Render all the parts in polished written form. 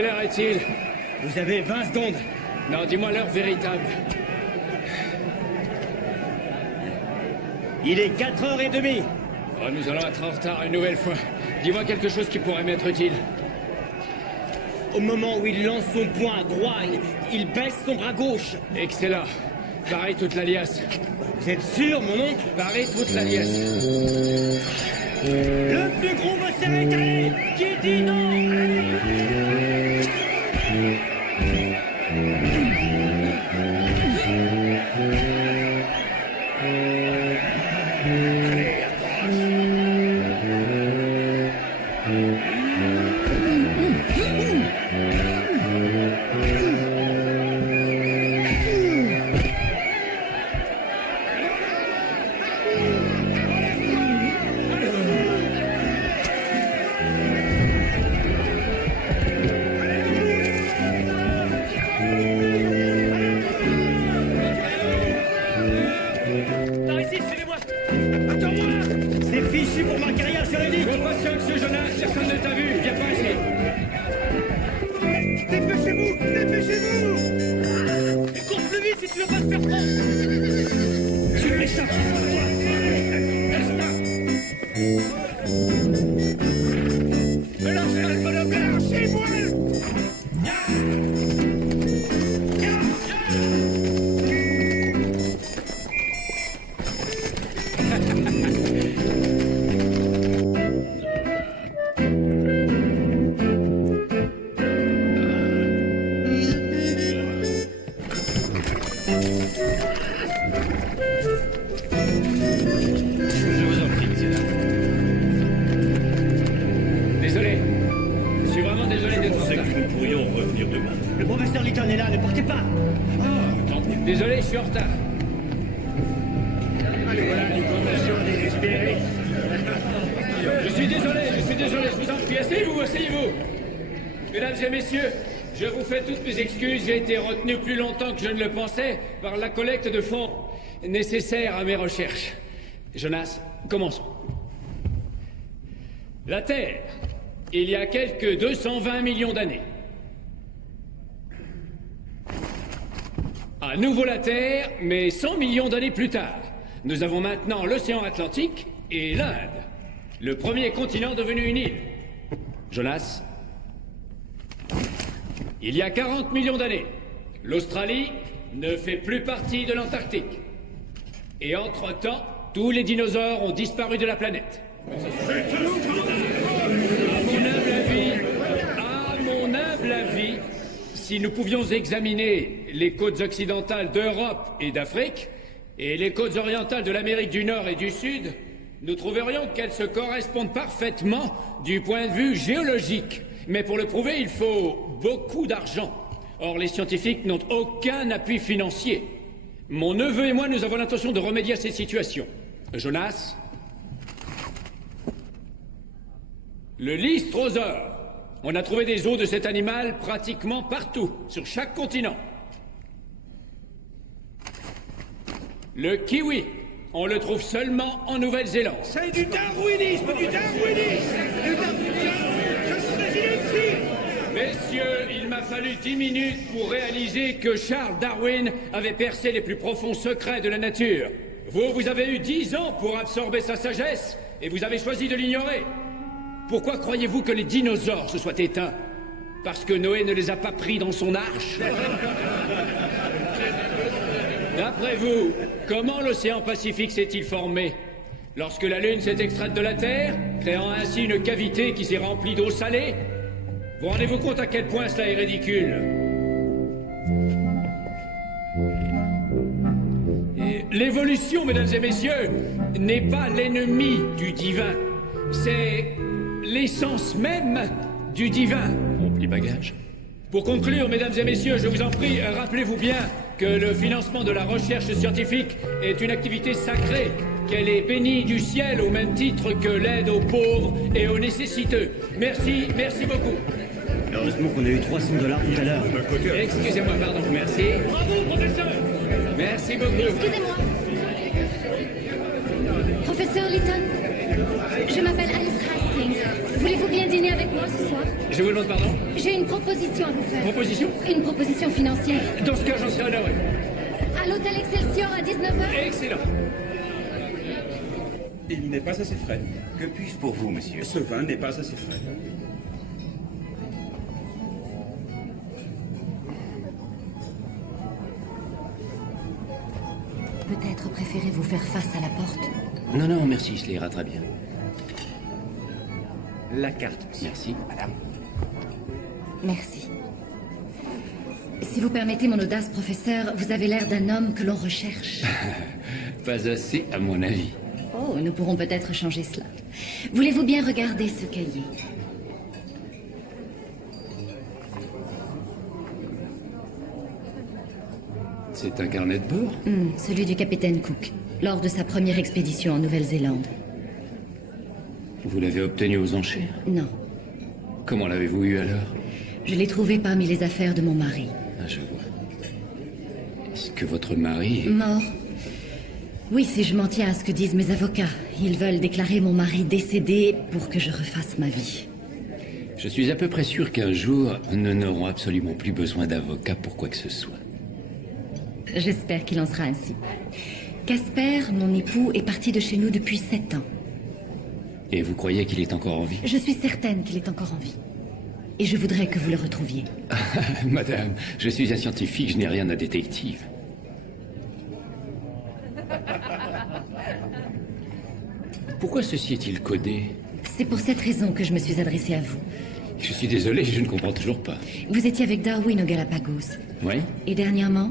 Quelle heure est-il? Vous avez 20 secondes. Non, dis-moi l'heure véritable. Il est 4h30. Oh, nous allons être en retard une nouvelle fois. Dis-moi quelque chose qui pourrait m'être utile. Au moment où il lance son poing droit, il baisse son bras gauche. Excellent. Pareil toute la liasse. Vous êtes sûr, mon oncle? Pareil toute la liasse. Le plus gros veut se rétaler. Qui dit non? Par ici, suivez-moi. Attends-moi. C'est fichu pour ma carrière juridique. Repatient, monsieur Jonas. Personne ne t'a vu. Viens pas ici. Dépêchez-vous. Dépêchez-vous. Et cours plus vite si tu veux pas te faire prendre. Tu m'échappes. Mais là, c'est le bonhomme, lâchez-moi. Je vous en prie, monsieur. Désolé. Je suis vraiment désolé d'être en C'est retard. que nous pourrions revenir demain. Le professeur Litton est là, ne partez pas. Désolé, je suis en retard. Je suis désolé, je vous en prie. Asseyez-vous, asseyez-vous. Mesdames et messieurs, je vous fais toutes mes excuses. J'ai été retenu plus longtemps que je ne le pensais par la collecte de fonds nécessaires à mes recherches. Jonas, commençons. La Terre, il y a quelques 220 millions d'années. À nouveau la Terre, mais 100 millions d'années plus tard. Nous avons maintenant l'océan Atlantique et l'Inde. Le premier continent devenu une île. Jonas. Il y a 40 millions d'années, l'Australie ne fait plus partie de l'Antarctique. Et entre-temps, tous les dinosaures ont disparu de la planète. À mon humble avis, si nous pouvions examiner les côtes occidentales d'Europe et d'Afrique, et les côtes orientales de l'Amérique du Nord et du Sud, nous trouverions qu'elles se correspondent parfaitement du point de vue géologique. Mais pour le prouver, il faut beaucoup d'argent. Or, les scientifiques n'ont aucun appui financier. Mon neveu et moi, nous avons l'intention de remédier à cette situation. Jonas? Le lystrosaure. On a trouvé des os de cet animal pratiquement partout, sur chaque continent. Le kiwi. On le trouve seulement en Nouvelle-Zélande. C'est du darwinisme, du darwinisme. Messieurs, il m'a fallu 10 minutes pour réaliser que Charles Darwin avait percé les plus profonds secrets de la nature. Vous avez eu 10 ans pour absorber sa sagesse, et vous avez choisi de l'ignorer. Pourquoi croyez-vous que les dinosaures se soient éteints? Parce que Noé ne les a pas pris dans son arche? D'après vous, comment l'océan Pacifique s'est-il formé? Lorsque la Lune s'est extraite de la Terre, créant ainsi une cavité qui s'est remplie d'eau salée? Vous rendez-vous compte à quel point cela est ridicule? L'évolution, mesdames et messieurs, n'est pas l'ennemi du divin. C'est l'essence même du divin. Remplis bagage. Pour conclure, mesdames et messieurs, je vous en prie, rappelez-vous bien que le financement de la recherche scientifique est une activité sacrée, qu'elle est bénie du ciel au même titre que l'aide aux pauvres et aux nécessiteux. Merci, merci beaucoup. Heureusement qu'on a eu $300 tout à l'heure. Excusez-moi, pardon, merci. Bravo, professeur. Merci beaucoup. Excusez-moi. Professeur Litton, je m'appelle Alice Hastings. Voulez-vous bien dîner avec moi ce soir? Je vous demande pardon? J'ai une proposition à vous faire. Proposition? Une proposition financière. Dans ce cas, j'en serai honoré. À l'hôtel Excelsior à 19h? Excellent. Il n'est pas assez frais. Que puis-je pour vous, monsieur? Ce vin n'est pas assez frais. Peut-être préférez-vous faire face à la porte? Non, non, merci, je ira très bien. La carte, monsieur. Merci. Madame. Merci. Si vous permettez mon audace, professeur, vous avez l'air d'un homme que l'on recherche. Pas assez, à mon avis. Oh, nous pourrons peut-être changer cela. Voulez-vous bien regarder ce cahier? C'est un carnet de bord? Celui du capitaine Cook, lors de sa première expédition en Nouvelle-Zélande. Vous l'avez obtenu aux enchères? Non, Comment l'avez-vous eu alors? je l'ai trouvé parmi les affaires de mon mari. Ah, je vois. Est-ce que votre mari... Mort? Oui, si je m'en tiens à ce que disent mes avocats. Ils veulent déclarer mon mari décédé pour que je refasse ma vie. Je suis à peu près sûr qu'un jour, nous n'aurons absolument plus besoin d'avocat pour quoi que ce soit. J'espère qu'il en sera ainsi. Casper, mon époux, est parti de chez nous depuis 7 ans. Et vous croyez qu'il est encore en vie? Je suis certaine qu'il est encore en vie. Et je voudrais que vous le retrouviez. Madame, je suis un scientifique, je n'ai rien à détective. Pourquoi ceci est-il codé? C'est pour cette raison que je me suis adressée à vous. Je suis désolé, je ne comprends toujours pas. Vous étiez avec Darwin aux Galapagos. Oui? Et dernièrement,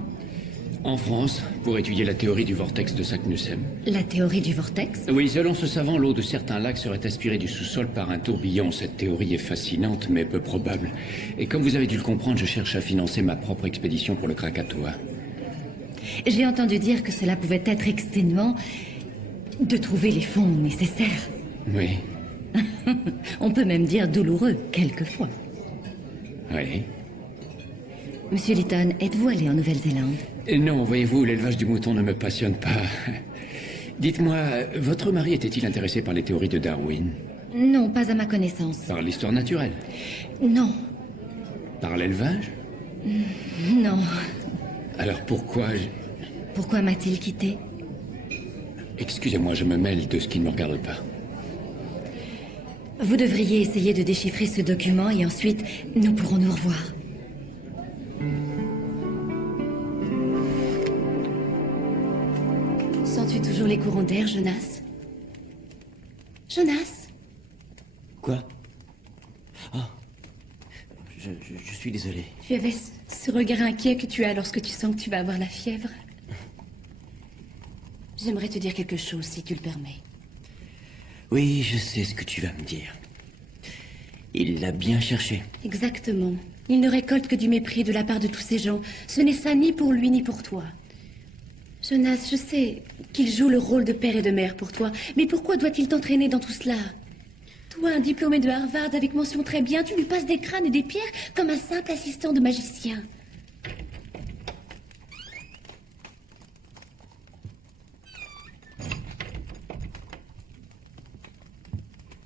En France, pour étudier la théorie du vortex de Saknussemm. la théorie du vortex. Oui, selon ce savant, l'eau de certains lacs serait aspirée du sous-sol par un tourbillon. Cette théorie est fascinante, mais peu probable. Et comme vous avez dû le comprendre, je cherche à financer ma propre expédition pour le Krakatoa. J'ai entendu dire que cela pouvait être exténuant de trouver les fonds nécessaires. Oui, On peut même dire douloureux, quelquefois. oui. Monsieur Lytton, êtes-vous allé en Nouvelle-Zélande? Non, voyez-vous, l'élevage du mouton ne me passionne pas. Dites-moi, votre mari était-il intéressé par les théories de Darwin? Non, pas à ma connaissance. Par l'histoire naturelle? Non, Par l'élevage? non. Alors pourquoi Pourquoi m'a-t-il quitté? Excusez-moi, je me mêle de ce qui ne me regarde pas. Vous devriez essayer de déchiffrer ce document et ensuite, nous pourrons nous revoir. Sens-tu toujours les courants d'air, Jonas? Jonas? Quoi? Ah. Je suis désolé. Tu avais ce regard inquiet que tu as lorsque tu sens que tu vas avoir la fièvre. J'aimerais te dire quelque chose, si tu le permets. Oui, je sais ce que tu vas me dire. Il l'a bien cherché. Exactement. Il ne récolte que du mépris de la part de tous ces gens. Ce n'est ça ni pour lui ni pour toi. Jonas, je sais qu'il joue le rôle de père et de mère pour toi, mais pourquoi doit-il t'entraîner dans tout cela? Toi, un diplômé de Harvard avec mention très bien, tu lui passes des crânes et des pierres comme un simple assistant de magicien.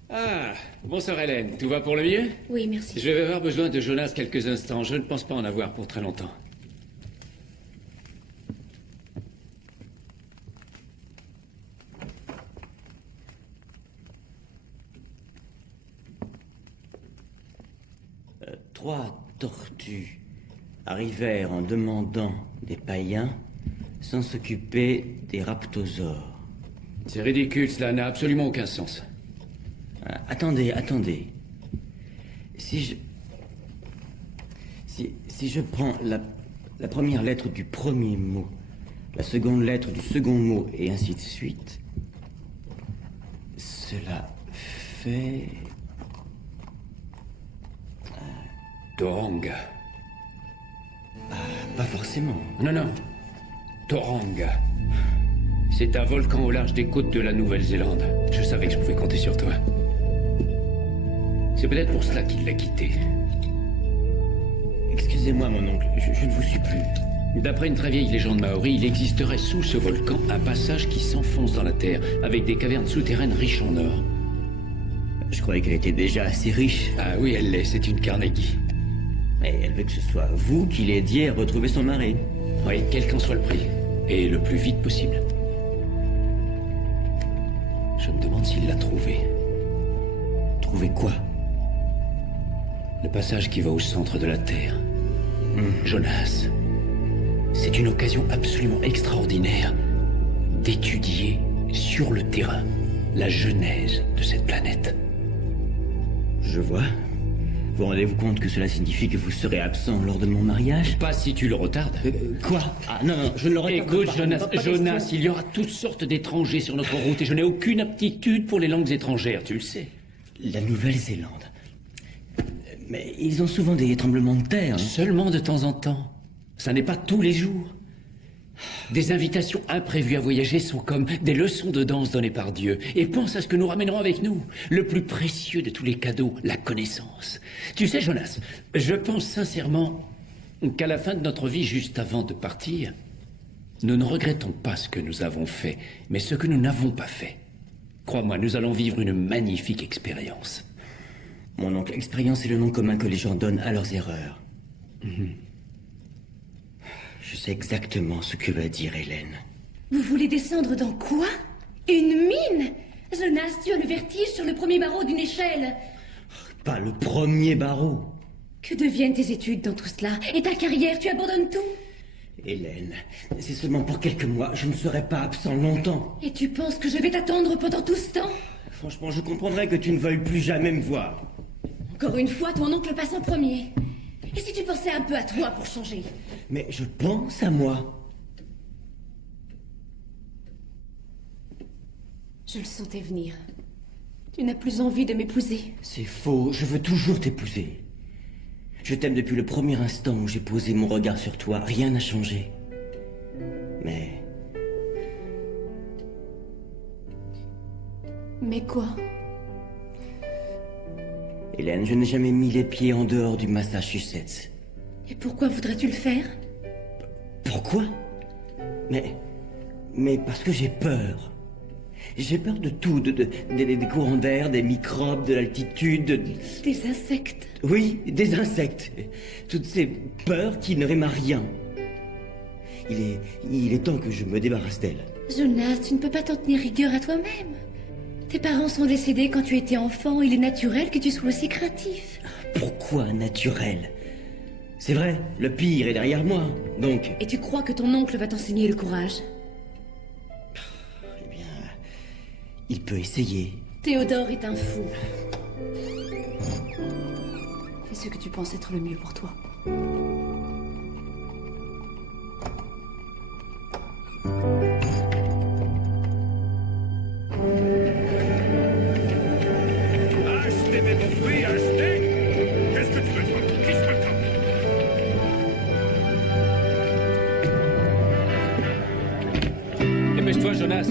Ah, bonsoir Hélène, tout va pour le mieux? Oui, merci. Je vais avoir besoin de Jonas quelques instants, je ne pense pas en avoir pour très longtemps. Trois tortues arrivèrent en demandant des païens sans s'occuper des raptosaures. C'est ridicule, cela n'a absolument aucun sens. Attendez. Si je prends la première lettre du premier mot, la seconde lettre du second mot, et ainsi de suite, cela fait... Toranga. Pas forcément. Non. Toranga. C'est un volcan au large des côtes de la Nouvelle-Zélande. Je savais que je pouvais compter sur toi. C'est peut-être pour cela qu'il l'a quitté. Excusez-moi, mon oncle, je ne vous suis plus. D'après une très vieille légende maori, il existerait sous ce volcan un passage qui s'enfonce dans la terre, avec des cavernes souterraines riches en or. Je croyais qu'elle était déjà assez riche. Ah oui, elle l'est, c'est une Carnegie. Mais elle veut que ce soit vous qui l'aidiez à retrouver son mari. Oui, quel qu'en soit le prix. Et le plus vite possible. Je me demande s'il l'a trouvé. Trouver quoi? Le passage qui va au centre de la Terre. Jonas, c'est une occasion absolument extraordinaire d'étudier sur le terrain la genèse de cette planète. Je vois. Vous rendez-vous compte que cela signifie que vous serez absent lors de mon mariage? Pas si tu le retardes. Quoi? Ah non, non, je ne le retarde pas. Écoute, Jonas, Pas Jonas, question. il y aura toutes sortes d'étrangers sur notre route et je n'ai aucune aptitude pour les langues étrangères, tu le sais. La Nouvelle-Zélande. Mais ils ont souvent des tremblements de terre. Hein. Seulement de temps en temps. Ça n'est pas tous les jours. Des invitations imprévues à voyager sont comme des leçons de danse données par Dieu. Et pense à ce que nous ramènerons avec nous. Le plus précieux de tous les cadeaux, la connaissance. Tu sais, Jonas, je pense sincèrement qu'à la fin de notre vie, juste avant de partir, nous ne regrettons pas ce que nous avons fait, mais ce que nous n'avons pas fait. Crois-moi, nous allons vivre une magnifique expérience. Mon oncle, expérience est le nom commun que les gens donnent à leurs erreurs. Je sais exactement ce que va dire Hélène. Vous voulez descendre dans quoi? Une mine? Jonas, tu as le vertige sur le premier barreau d'une échelle. Pas le premier barreau. Que deviennent tes études dans tout cela? Et ta carrière, tu abandonnes tout? Hélène, c'est seulement pour quelques mois. Je ne serai pas absent longtemps. Et tu penses que je vais t'attendre pendant tout ce temps? Franchement, je comprendrais que tu ne veuilles plus jamais me voir. Encore une fois, ton oncle passe en premier. Et si tu pensais un peu à toi pour changer? Mais je pense à moi. Je le sentais venir. Tu n'as plus envie de m'épouser. C'est faux, je veux toujours t'épouser. Je t'aime depuis le premier instant où j'ai posé mon regard sur toi. Rien n'a changé. Mais... Mais quoi? Hélène, je n'ai jamais mis les pieds en dehors du Massachusetts. Et pourquoi voudrais-tu le faire? Pourquoi? Mais parce que j'ai peur. J'ai peur de tout, des courants d'air, des microbes, de l'altitude, Des insectes. Oui, des insectes. Toutes ces peurs qui ne riment à rien. Il est temps que je me débarrasse d'elles. Jonas, tu ne peux pas t'en tenir rigueur à toi-même. Tes parents sont décédés quand tu étais enfant. Il est naturel que tu sois aussi craintif. Pourquoi naturel? C'est vrai, le pire est derrière moi, donc... Et tu crois que ton oncle va t'enseigner le courage? Eh bien... il peut essayer. Théodore est un fou. Fais ce que tu penses être le mieux pour toi. Achetez mes bons fruits, achetez! Qu'est-ce que tu veux, toi? Qu'est-ce que t'as? Dépêche-toi, Jonas.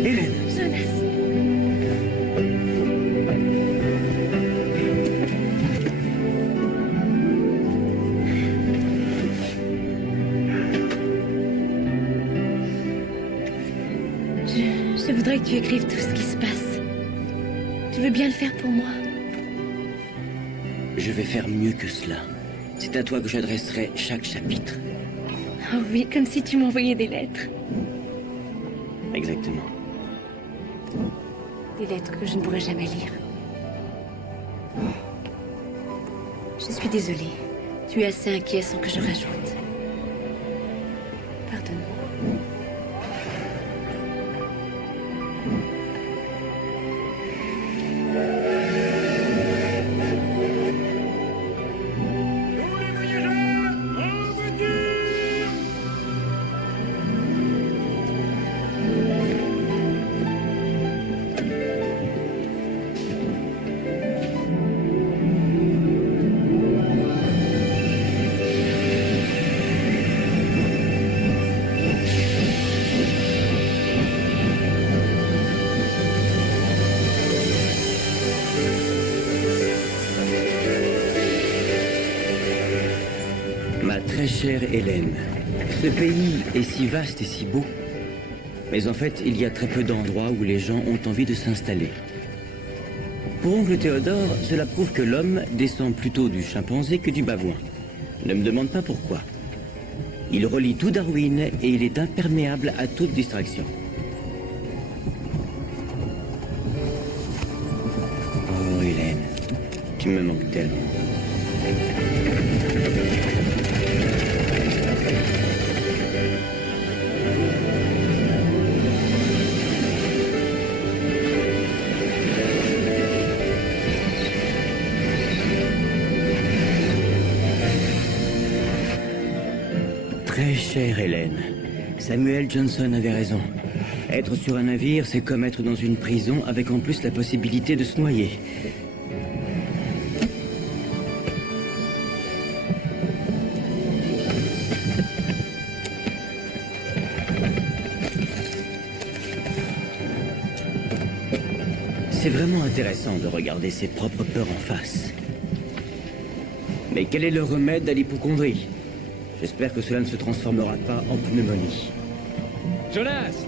Hélène! Jonas! Je voudrais que tu écrives tout ce qui se passe. Tu veux bien le faire pour moi? Je vais faire mieux que cela. C'est à toi que j'adresserai chaque chapitre. Oh oui, comme si tu m'envoyais des lettres. Exactement. Des lettres que je ne pourrai jamais lire. Je suis désolée. Tu es assez inquiet sans que je rajoute. Pardonne-moi. Tous les voyageurs, en voiture! chère Hélène, ce pays est si vaste et si beau, mais en fait, il y a très peu d'endroits où les gens ont envie de s'installer. Pour oncle Théodore, cela prouve que l'homme descend plutôt du chimpanzé que du babouin. Ne me demande pas pourquoi. Il relie tout Darwin et il est imperméable à toute distraction. Oh, Hélène, tu me manques tellement. Très chère Hélène, Samuel Johnson avait raison. Être sur un navire, c'est comme être dans une prison avec en plus la possibilité de se noyer. C'est vraiment intéressant de regarder ses propres peurs en face. Mais quel est le remède à l'hypocondrie? J'espère que cela ne se transformera pas en pneumonie. Jonas!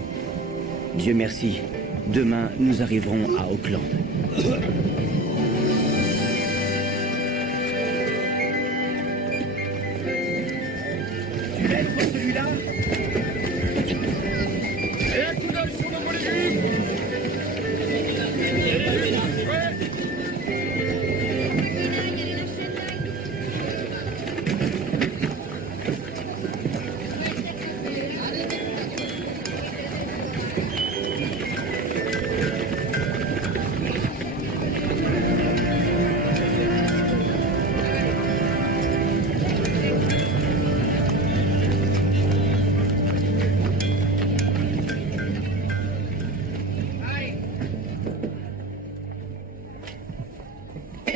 Dieu merci. Demain, nous arriverons à Auckland. Tu l'aides pour celui-là? Et un coup d'œil sur nos légumes!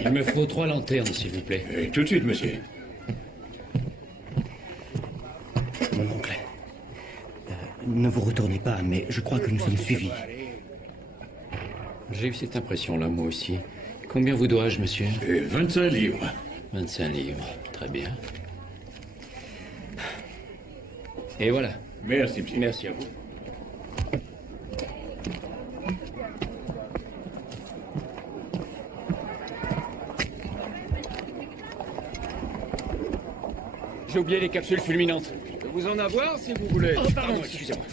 Il me faut 3 lanternes, s'il vous plaît. Et tout de suite, monsieur. Mon oncle, ne vous retournez pas, mais je crois que nous sommes suivis. J'ai eu cette impression-là, moi aussi. Combien vous dois-je, monsieur? Et 25 livres. 25 livres. Très bien. Et voilà. Merci, monsieur. Merci à vous. J'ai oublié les capsules fulminantes. Je peux vous en avoir si vous voulez. Oh, pardon, excusez-moi.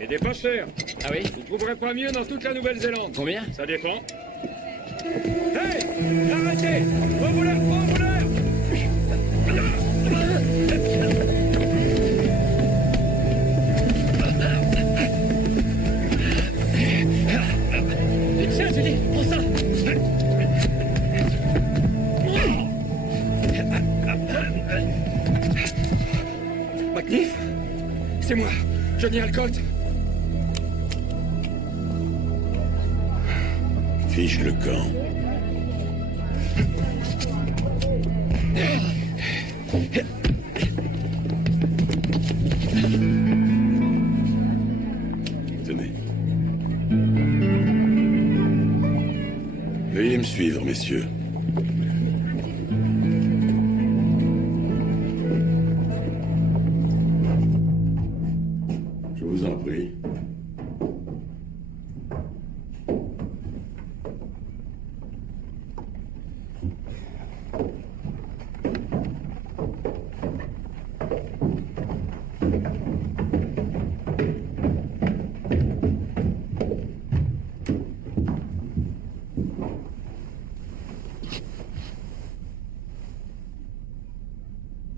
Et des pas chers. Ah oui? Vous trouverez pas mieux dans toute la Nouvelle-Zélande. Combien? Ça dépend. Hey! Arrêtez! Revoulez! Tiens, j'ai dit, prends ça! McNiff? C'est moi, Johnny Alcott. Fiche le camp. Tenez. Veuillez me suivre, messieurs. Je vous en prie.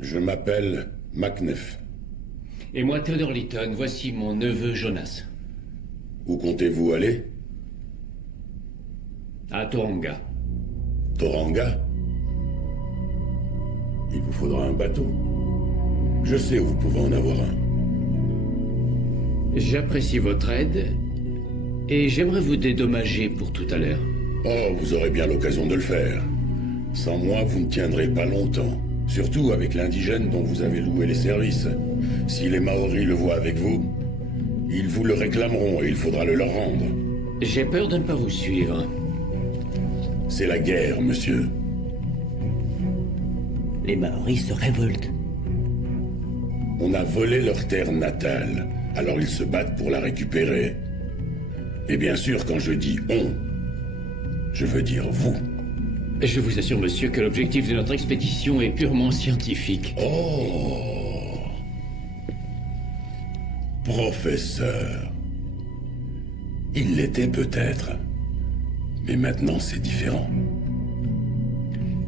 Je m'appelle McNiff. Et moi, Theodore Lytton, voici mon neveu Jonas. Où comptez-vous aller? À Toranga. Toranga? Il vous faudra un bateau. Je sais où vous pouvez en avoir un. J'apprécie votre aide et j'aimerais vous dédommager pour tout à l'heure. Oh, vous aurez bien l'occasion de le faire. Sans moi, vous ne tiendrez pas longtemps. Surtout avec l'indigène dont vous avez loué les services. Si les Maoris le voient avec vous, ils vous le réclameront et il faudra le leur rendre. J'ai peur de ne pas vous suivre. C'est la guerre, monsieur. Les Maoris se révoltent. On a volé leur terre natale, alors ils se battent pour la récupérer. Et bien sûr, quand je dis « on », je veux dire « vous ». Je vous assure, monsieur, que l'objectif de notre expédition est purement scientifique. Oh, professeur. Il l'était peut-être, mais maintenant c'est différent.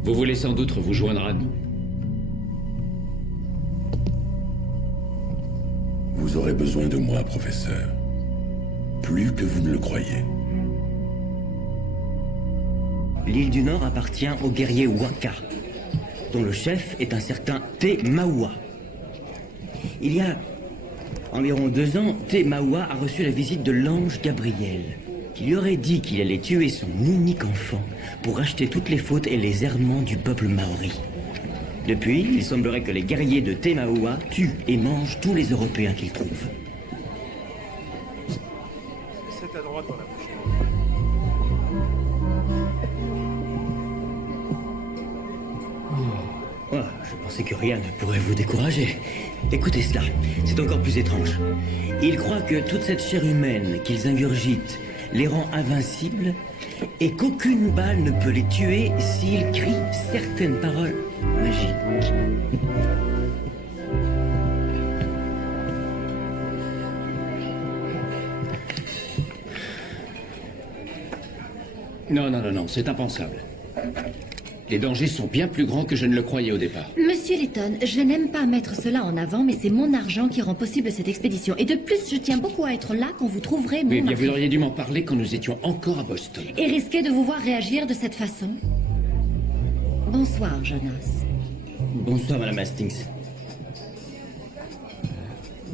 Vous voulez sans doute vous joindre à nous. Vous aurez besoin de moi, professeur. Plus que vous ne le croyez. L'île du Nord appartient au guerrier Waka, dont le chef est un certain Te Maua. Il y a environ 2 ans, Te Maua a reçu la visite de l'ange Gabriel, qui lui aurait dit qu'il allait tuer son unique enfant pour racheter toutes les fautes et les errements du peuple maori. Depuis, il semblerait que les guerriers de Te Maua tuent et mangent tous les Européens qu'ils trouvent. C'est à droite dans la bouche. Oh, je pensais que rien ne pourrait vous décourager. Écoutez cela, c'est encore plus étrange. Ils croient que toute cette chair humaine qu'ils ingurgitent les rend invincibles et qu'aucune balle ne peut les tuer s'ils crient certaines paroles magiques. Non, c'est impensable. Les dangers sont bien plus grands que je ne le croyais au départ. Monsieur Letton, je n'aime pas mettre cela en avant, mais c'est mon argent qui rend possible cette expédition. Et de plus, je tiens beaucoup à être là quand vous trouverez mon Oui, bien, mari. vous auriez dû m'en parler quand nous étions encore à Boston. Et risquer de vous voir réagir de cette façon. Bonsoir, Jonas. Bonsoir, Madame Hastings.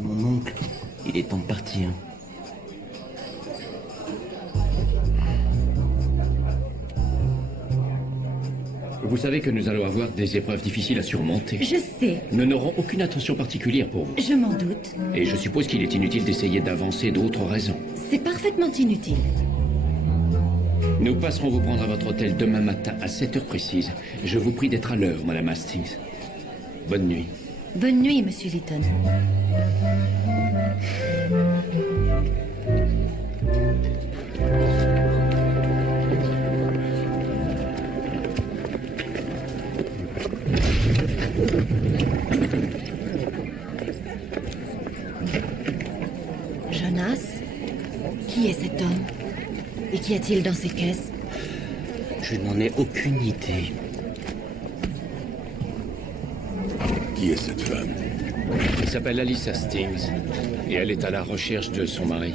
Mon oncle, il est temps de partir. Vous savez que nous allons avoir des épreuves difficiles à surmonter. Je sais, Nous n'aurons aucune attention particulière pour vous. je m'en doute. Et je suppose qu'il est inutile d'essayer d'avancer d'autres raisons. C'est parfaitement inutile. Nous passerons vous prendre à votre hôtel demain matin à 7 heures précises. Je vous prie d'être à l'heure, Madame Hastings. Bonne nuit. Bonne nuit, Monsieur Letton. Jonas, qui est cet homme? Et qu'y a-t-il dans ces caisses? Je n'en ai aucune idée. Qui est cette femme? Elle s'appelle Alice Hastings. Et elle est à la recherche de son mari.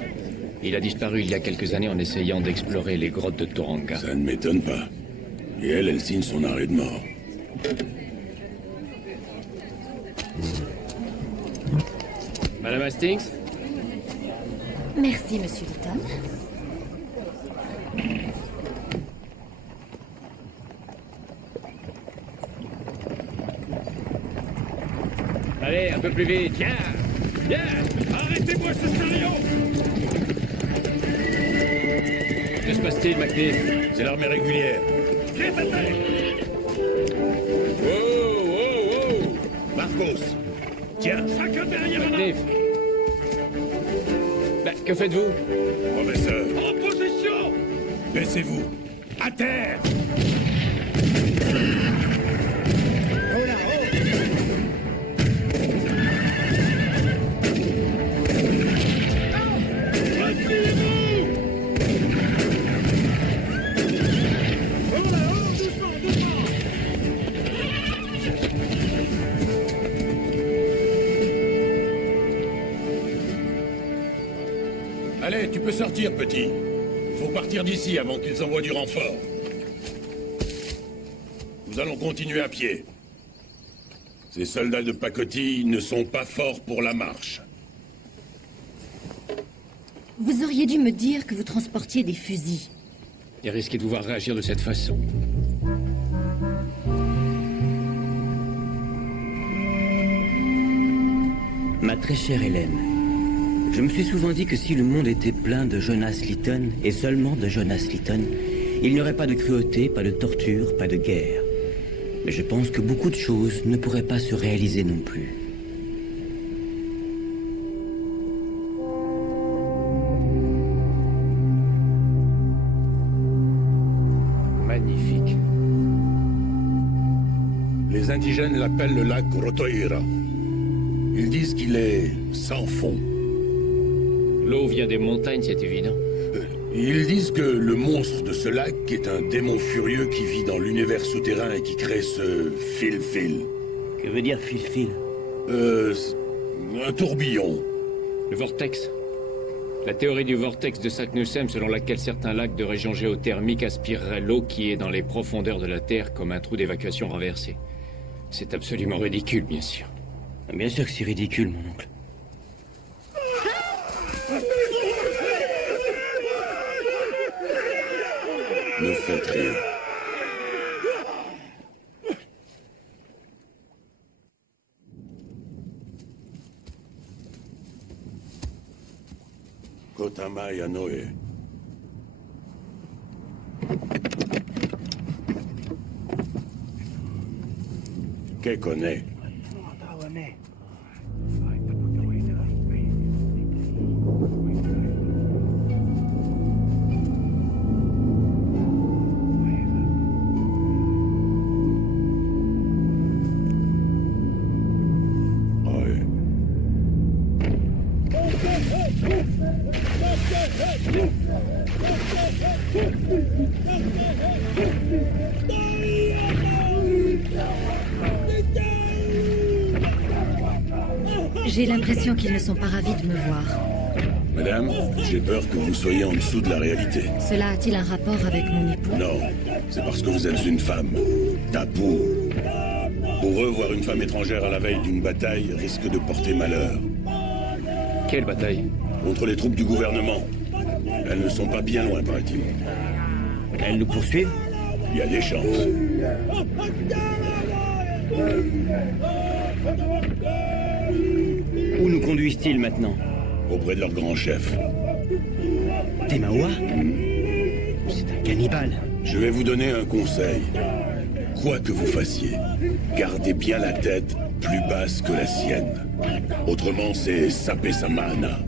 Il a disparu il y a quelques années en essayant d'explorer les grottes de Toranga. Ça ne m'étonne pas. Et elle signe son arrêt de mort. Madame Hastings? Merci, Monsieur Letton. Allez, un peu plus vite. Viens. Arrêtez-moi ce sérieux. Que se passe-t-il, McNiff? C'est l'armée régulière. Oh. Marcos, tiens. Chacun derrière McNiff. Que faites-vous? Professeur, En position. baissez-vous. À terre. Allez, tu peux sortir, petit. Faut partir d'ici avant qu'ils envoient du renfort. Nous allons continuer à pied. Ces soldats de pacotille ne sont pas forts pour la marche. Vous auriez dû me dire que vous transportiez des fusils. Et risquez de vous voir réagir de cette façon. Ma très chère Hélène, je me suis souvent dit que si le monde était plein de Jonas Letton, et seulement de Jonas Letton, il n'y aurait pas de cruauté, pas de torture, pas de guerre. Mais je pense que beaucoup de choses ne pourraient pas se réaliser non plus. magnifique. Les indigènes l'appellent le lac Rotoira. Ils disent qu'il est sans fond. L'eau vient des montagnes, c'est évident. Ils disent que le monstre de ce lac est un démon furieux qui vit dans l'univers souterrain et qui crée ce fil-fil. Que veut dire fil-fil? Un tourbillon. Le vortex. La théorie du vortex de Saknussemm, selon laquelle certains lacs de région géothermique aspireraient l'eau qui est dans les profondeurs de la Terre comme un trou d'évacuation renversé. C'est absolument ridicule, bien sûr. Bien sûr que c'est ridicule, mon oncle. Ne faites rien. Kotama Yanoe. Que connaît? J'ai l'impression qu'ils ne sont pas ravis de me voir. Madame, j'ai peur que vous soyez en dessous de la réalité. Cela a-t-il un rapport avec mon époux? Non, c'est parce que vous êtes une femme. Tabou. Pour eux, voir une femme étrangère à la veille d'une bataille risque de porter malheur. Quelle bataille? Contre les troupes du gouvernement. Elles ne sont pas bien loin, paraît-il. Elles nous poursuivent? Il y a des chances. Où nous conduisent-ils maintenant? Auprès de leur grand chef. Des Maois? C'est un cannibale. Je vais vous donner un conseil. Quoi que vous fassiez, gardez bien la tête plus basse que la sienne. Autrement, c'est saper sa mana.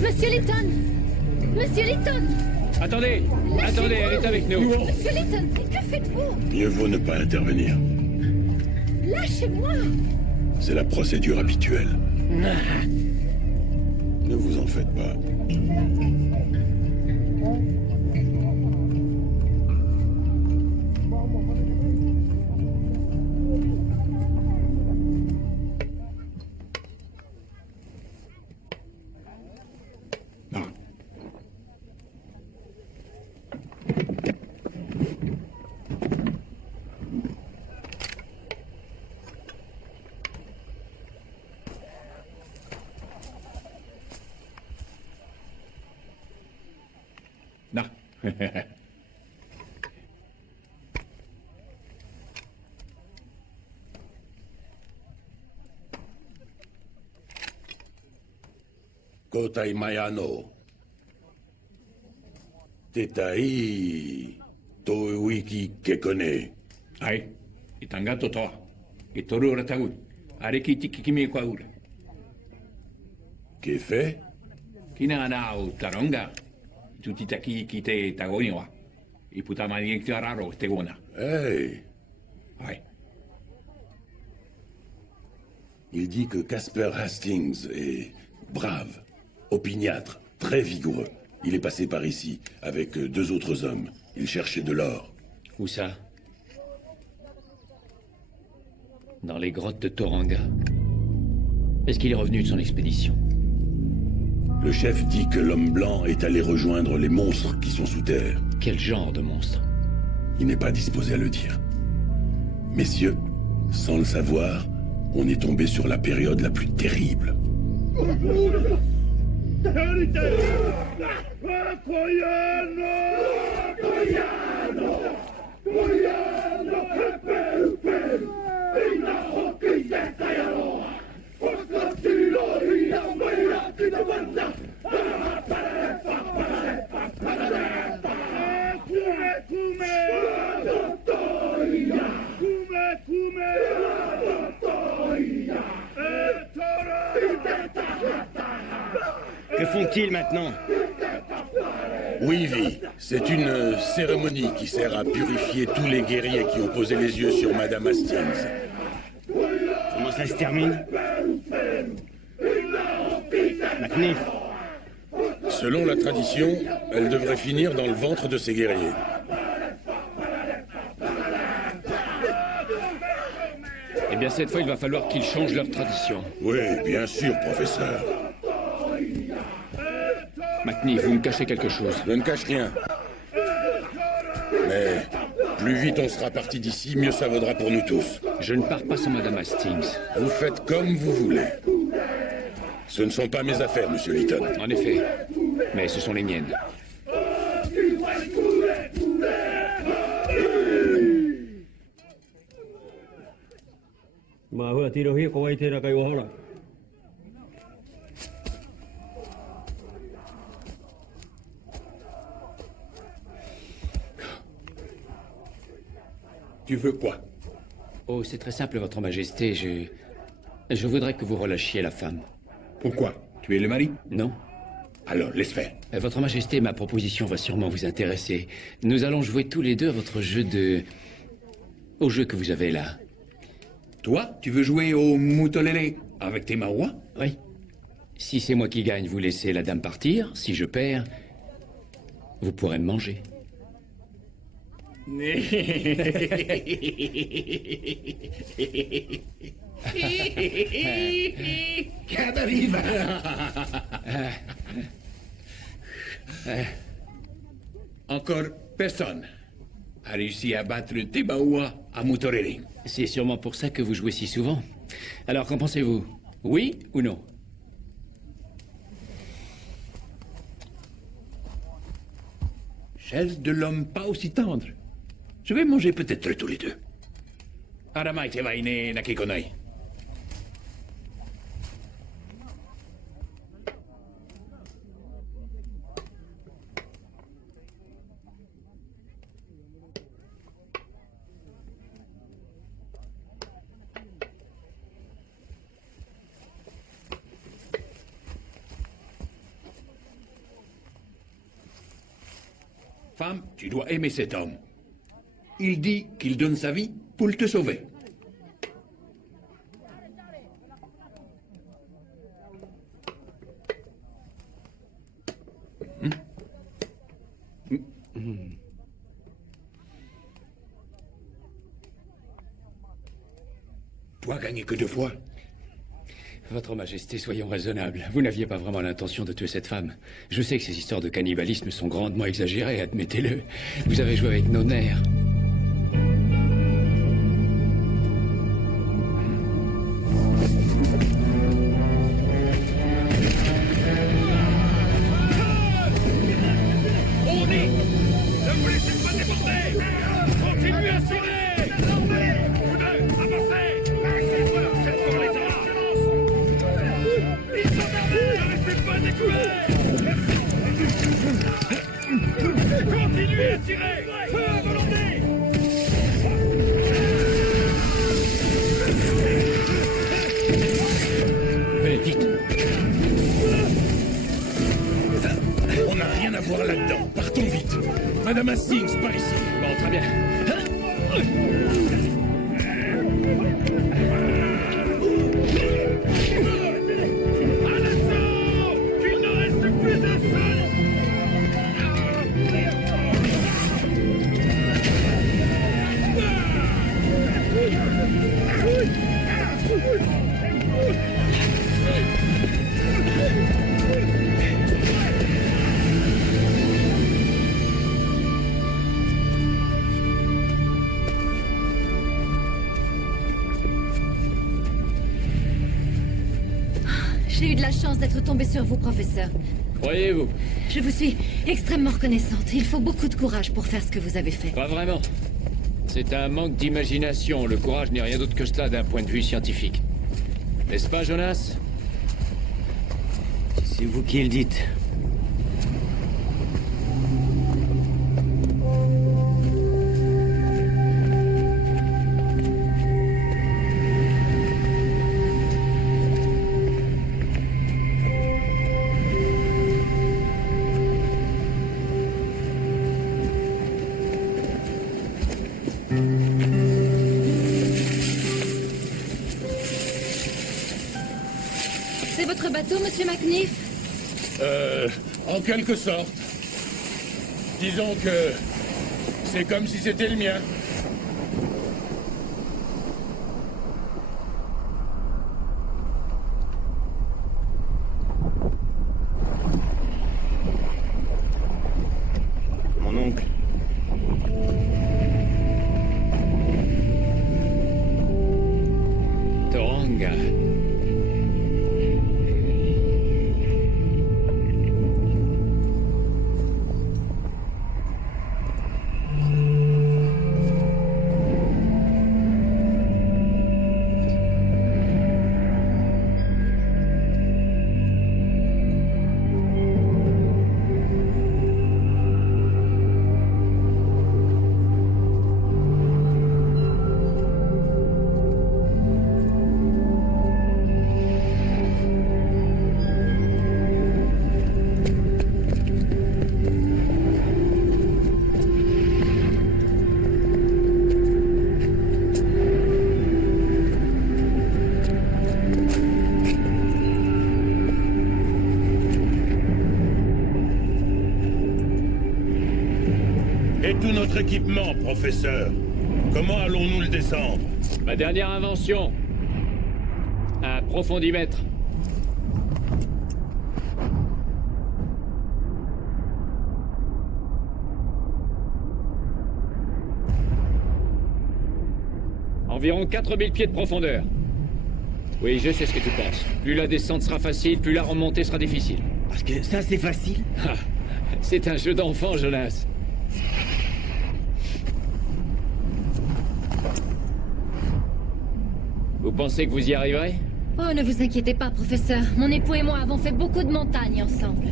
Monsieur Litton! Monsieur Litton! Attendez! Attendez, elle est avec nous! Monsieur Litton, que faites-vous? Mieux vaut ne pas intervenir. Lâchez-moi! C'est la procédure habituelle. Ne vous en faites pas. Non. Kotai Mayano. Tetai Toewiki Kekone. Ai, itangato toa. Itoru ratagui. Areki tikikimi kwaura. Qu'est fait? Kina nao taronga. Tutitaki kite tagoniwa. Iputamani kiararo tegona. Hey! Ai. Il dit que Casper Hastings est brave, opiniâtre, très vigoureux. Il est passé par ici, avec 2 autres hommes. Il cherchait de l'or. Où ça? Dans les grottes de Toranga. Est-ce qu'il est revenu de son expédition? Le chef dit que l'homme blanc est allé rejoindre les monstres qui sont sous terre. Quel genre de monstre? Il n'est pas disposé à le dire. Messieurs, sans le savoir, on est tombé sur la période la plus terrible. Que font-ils maintenant? Oui, Vi, c'est une cérémonie qui sert à purifier tous les guerriers qui ont posé les yeux sur Madame Hastings. Comment ça se termine? McNiff. Selon la tradition, elle devrait finir dans le ventre de ces guerriers. Eh bien, cette fois, il va falloir qu'ils changent leur tradition. Oui, bien sûr, professeur. McNiff, vous me cachez quelque chose. Je ne cache rien. Mais plus vite on sera parti d'ici, mieux ça vaudra pour nous tous. Je ne pars pas sans Madame Hastings. Vous faites comme vous voulez. Ce ne sont pas mes affaires, Monsieur Lytton. En effet. Mais ce sont les miennes. Tu veux quoi? Oh, c'est très simple, Votre Majesté. Je voudrais que vous relâchiez la femme. Pourquoi? Tu es le mari? Non? Alors, laisse faire. Votre Majesté, ma proposition va sûrement vous intéresser. Nous allons jouer tous les deux à votre jeu de... au jeu que vous avez là. Toi, tu veux jouer au moutolélé avec tes marois? Oui. Si c'est moi qui gagne, vous laissez la dame partir. Si je perds, vous pourrez me manger. Encore personne a réussi à battre tes marois à moutolélé. C'est sûrement pour ça que vous jouez si souvent. Alors, qu'en pensez-vous? Oui ou non? Chaise de l'homme pas aussi tendre. Je vais manger peut-être tous les deux. Aramai te vaine nakikonai. Femme, tu dois aimer cet homme. Il dit qu'il donne sa vie pour te sauver. Toi, gagné que 2 fois. Votre Majesté, soyons raisonnables. Vous n'aviez pas vraiment l'intention de tuer cette femme. Je sais que ces histoires de cannibalisme sont grandement exagérées, admettez-le. Vous avez joué avec nos nerfs. On n'a rien à voir là-dedans. Partons vite. Madame Hastings, par ici. Bon, très bien. J'ai eu de la chance d'être tombée sur vous, professeur. Croyez-vous? Je vous suis extrêmement reconnaissante. Il faut beaucoup de courage pour faire ce que vous avez fait. Pas vraiment. C'est un manque d'imagination. Le courage n'est rien d'autre que cela d'un point de vue scientifique. N'est-ce pas, Jonas? C'est vous qui le dites. C'est votre bateau, monsieur McNiff? En quelque sorte. Disons que c'est comme si c'était le mien. Mon oncle. Toranga. Et tout notre équipement, professeur. Comment allons-nous le descendre? Ma dernière invention. Un profondimètre. Environ 4000 pieds de profondeur. Oui, je sais ce que tu penses. Plus la descente sera facile, plus la remontée sera difficile. Parce que ça, c'est facile. Ah, c'est un jeu d'enfant, Jonas. Vous pensez que vous y arriverez? Oh, ne vous inquiétez pas, professeur. Mon époux et moi avons fait beaucoup de montagnes ensemble.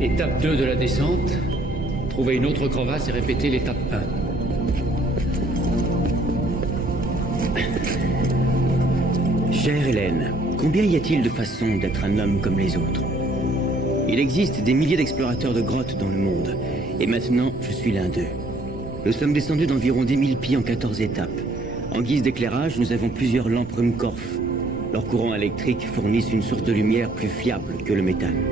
Étape 2 de la descente, trouver une autre crevasse et répéter l'étape 1. Chère Hélène, combien y a-t-il de façons d'être un homme comme les autres? Il existe des milliers d'explorateurs de grottes dans le monde, et maintenant, je suis l'un d'eux. Nous sommes descendus d'environ 10 000 pieds en 14 étapes. En guise d'éclairage, nous avons plusieurs lampes Ruhmkorff. Leurs courants électriques fournissent une source de lumière plus fiable que le méthane.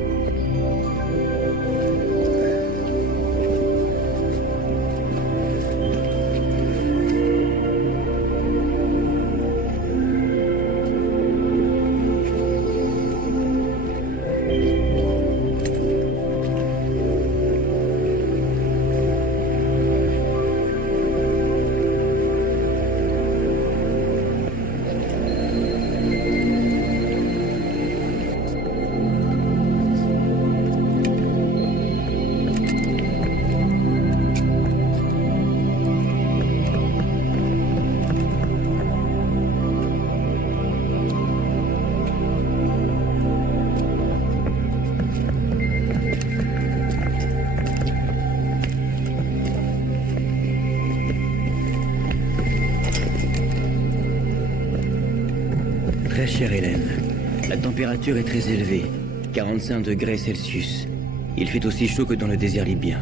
très chère Hélène, la température est très élevée, 45 degrés Celsius. Il fait aussi chaud que dans le désert libyen.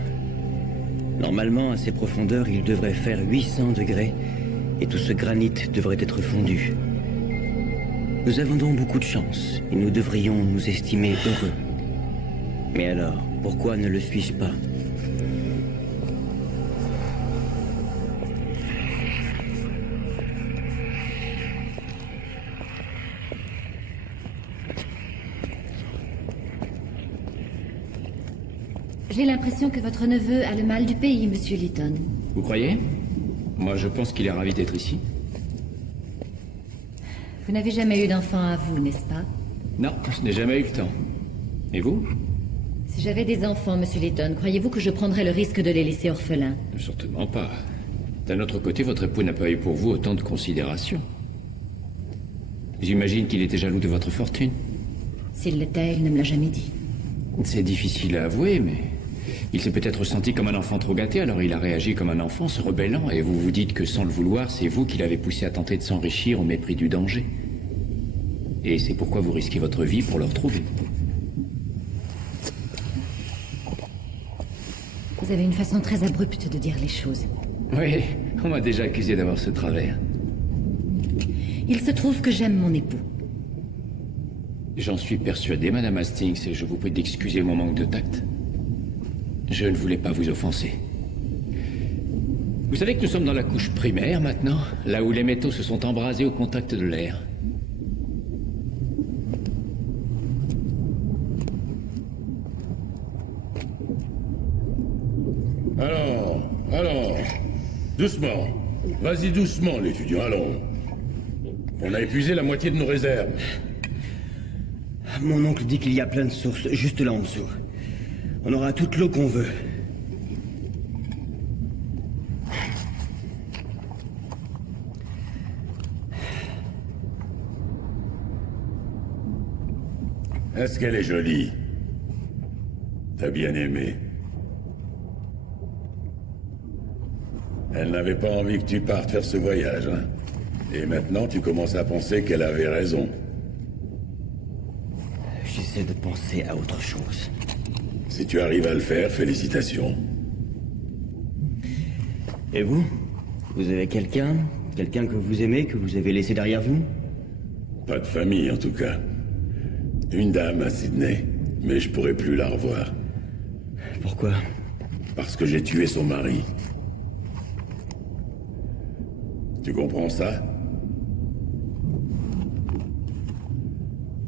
Normalement, à ces profondeurs, il devrait faire 800 degrés et tout ce granit devrait être fondu. Nous avons donc beaucoup de chance et nous devrions nous estimer heureux. Mais alors, pourquoi ne le suis-je pas? J'ai l'impression que votre neveu a le mal du pays, monsieur Lytton. Vous croyez? Moi, je pense qu'il est ravi d'être ici. Vous n'avez jamais eu d'enfant à vous, n'est-ce pas? Non, je n'ai jamais eu le temps. Et vous? Si j'avais des enfants, monsieur Lytton, croyez-vous que je prendrais le risque de les laisser orphelins? Certainement pas. D'un autre côté, votre époux n'a pas eu pour vous autant de considération. J'imagine qu'il était jaloux de votre fortune. S'il l'était, il ne me l'a jamais dit. C'est difficile à avouer, mais... il s'est peut-être senti comme un enfant trop gâté, alors il a réagi comme un enfant, se rebellant, et vous vous dites que sans le vouloir, c'est vous qui l'avez poussé à tenter de s'enrichir au mépris du danger. Et c'est pourquoi vous risquez votre vie pour le retrouver. Vous avez une façon très abrupte de dire les choses. Oui, on m'a déjà accusé d'avoir ce travers. Il se trouve que j'aime mon époux. J'en suis persuadé, Madame Hastings, et je vous prie d'excuser mon manque de tact. Je ne voulais pas vous offenser. Vous savez que nous sommes dans la couche primaire maintenant, là où les métaux se sont embrasés au contact de l'air. Alors, doucement. Vas-y doucement, l'étudiant, allons. On a épuisé la moitié de nos réserves. Mon oncle dit qu'il y a plein de sources, juste là en dessous. On aura toute l'eau qu'on veut. Est-ce qu'elle est jolie? T'as bien aimé? Elle n'avait pas envie que tu partes faire ce voyage, hein? Et maintenant, tu commences à penser qu'elle avait raison. J'essaie de penser à autre chose. Si tu arrives à le faire, félicitations. Et vous? Vous avez quelqu'un? Quelqu'un que vous aimez, que vous avez laissé derrière vous? Pas de famille, en tout cas. Une dame à Sydney, mais je pourrais plus la revoir. Pourquoi? Parce que j'ai tué son mari. Tu comprends ça?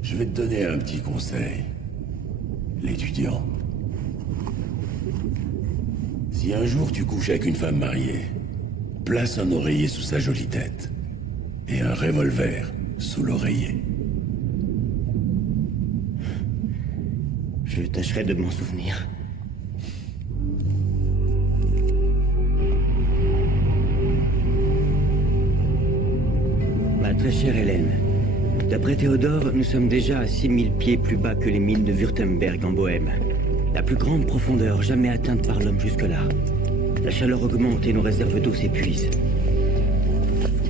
Je vais te donner un petit conseil. L'étudiant. Si un jour tu couches avec une femme mariée, place un oreiller sous sa jolie tête et un revolver sous l'oreiller. Je tâcherai de m'en souvenir. Ma très chère Hélène, d'après Théodore, nous sommes déjà à 6000 pieds plus bas que les mines de Württemberg en Bohême. La plus grande profondeur jamais atteinte par l'homme jusque-là. La chaleur augmente et nos réserves d'eau s'épuisent.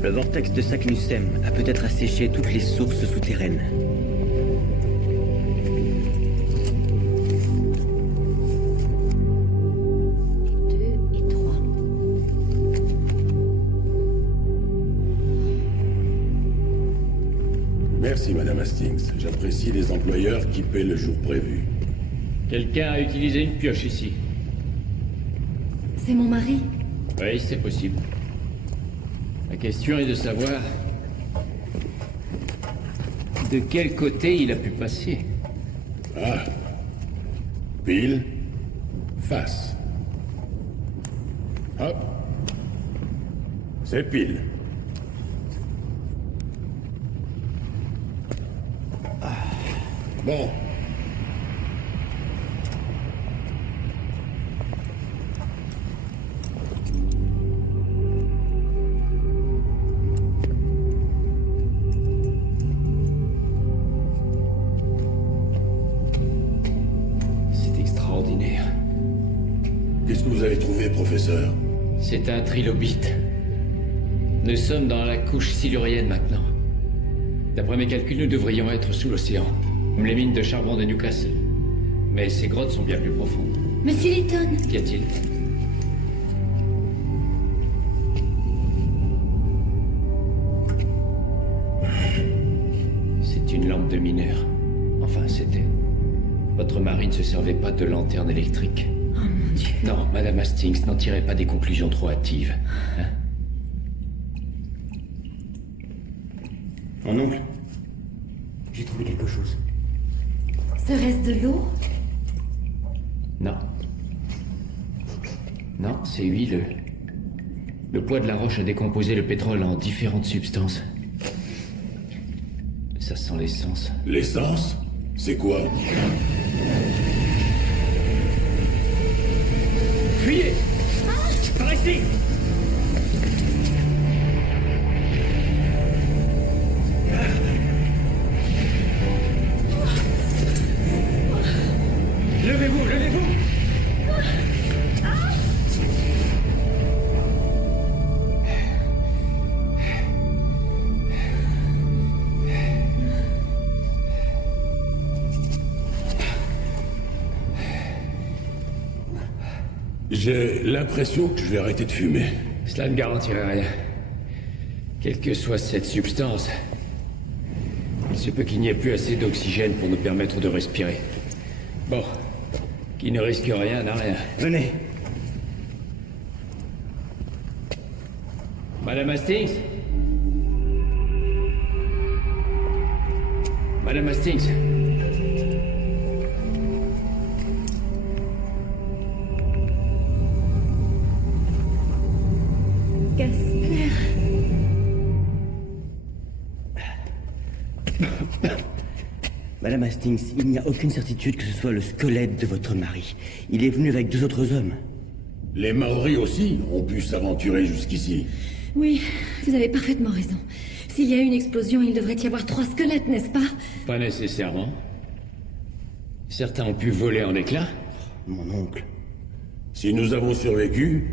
Le vortex de Saknussemm a peut-être asséché toutes les sources souterraines. Merci, Madame Hastings. J'apprécie les employeurs qui paient le jour prévu. Quelqu'un a utilisé une pioche ici. C'est mon mari? Oui, c'est possible. La question est de savoir... de quel côté il a pu passer. Ah. Pile. Face. Hop. C'est pile. Bon. C'est extraordinaire. Qu'est-ce que vous avez trouvé, professeur? C'est un trilobite. Nous sommes dans la couche silurienne maintenant. D'après mes calculs, nous devrions être sous l'océan. Comme les mines de charbon de Newcastle. Mais ces grottes sont bien plus profondes. Monsieur Litton. Qu'y a-t-il? C'est une lampe de mineur. Enfin, c'était. Votre mari ne se servait pas de lanterne électrique. Oh mon Dieu. Non, Madame Hastings, n'en tirez pas des conclusions trop hâtives. Hein? Mon oncle, j'ai trouvé quelque chose. Serait-ce de l'eau? Non. Non, c'est huileux. Le poids de la roche a décomposé le pétrole en différentes substances. Ça sent l'essence. L'essence? C'est quoi? Fuyez! Par ici! Levez-vous, levez-vous! J'ai l'impression que je vais arrêter de fumer. Cela ne garantirait rien. Quelle que soit cette substance, il se peut qu'il n'y ait plus assez d'oxygène pour nous permettre de respirer. Bon, qui ne risque rien n'a rien. Venez. Madame Hastings? Madame Hastings? Casper. Madame Hastings, il n'y a aucune certitude que ce soit le squelette de votre mari. Il est venu avec 2 autres hommes. Les Maoris aussi ont pu s'aventurer jusqu'ici. Oui, vous avez parfaitement raison. S'il y a eu une explosion, il devrait y avoir 3 squelettes, n'est-ce pas? Pas nécessairement. Certains ont pu voler en éclats. Mon oncle. Si nous avons survécu,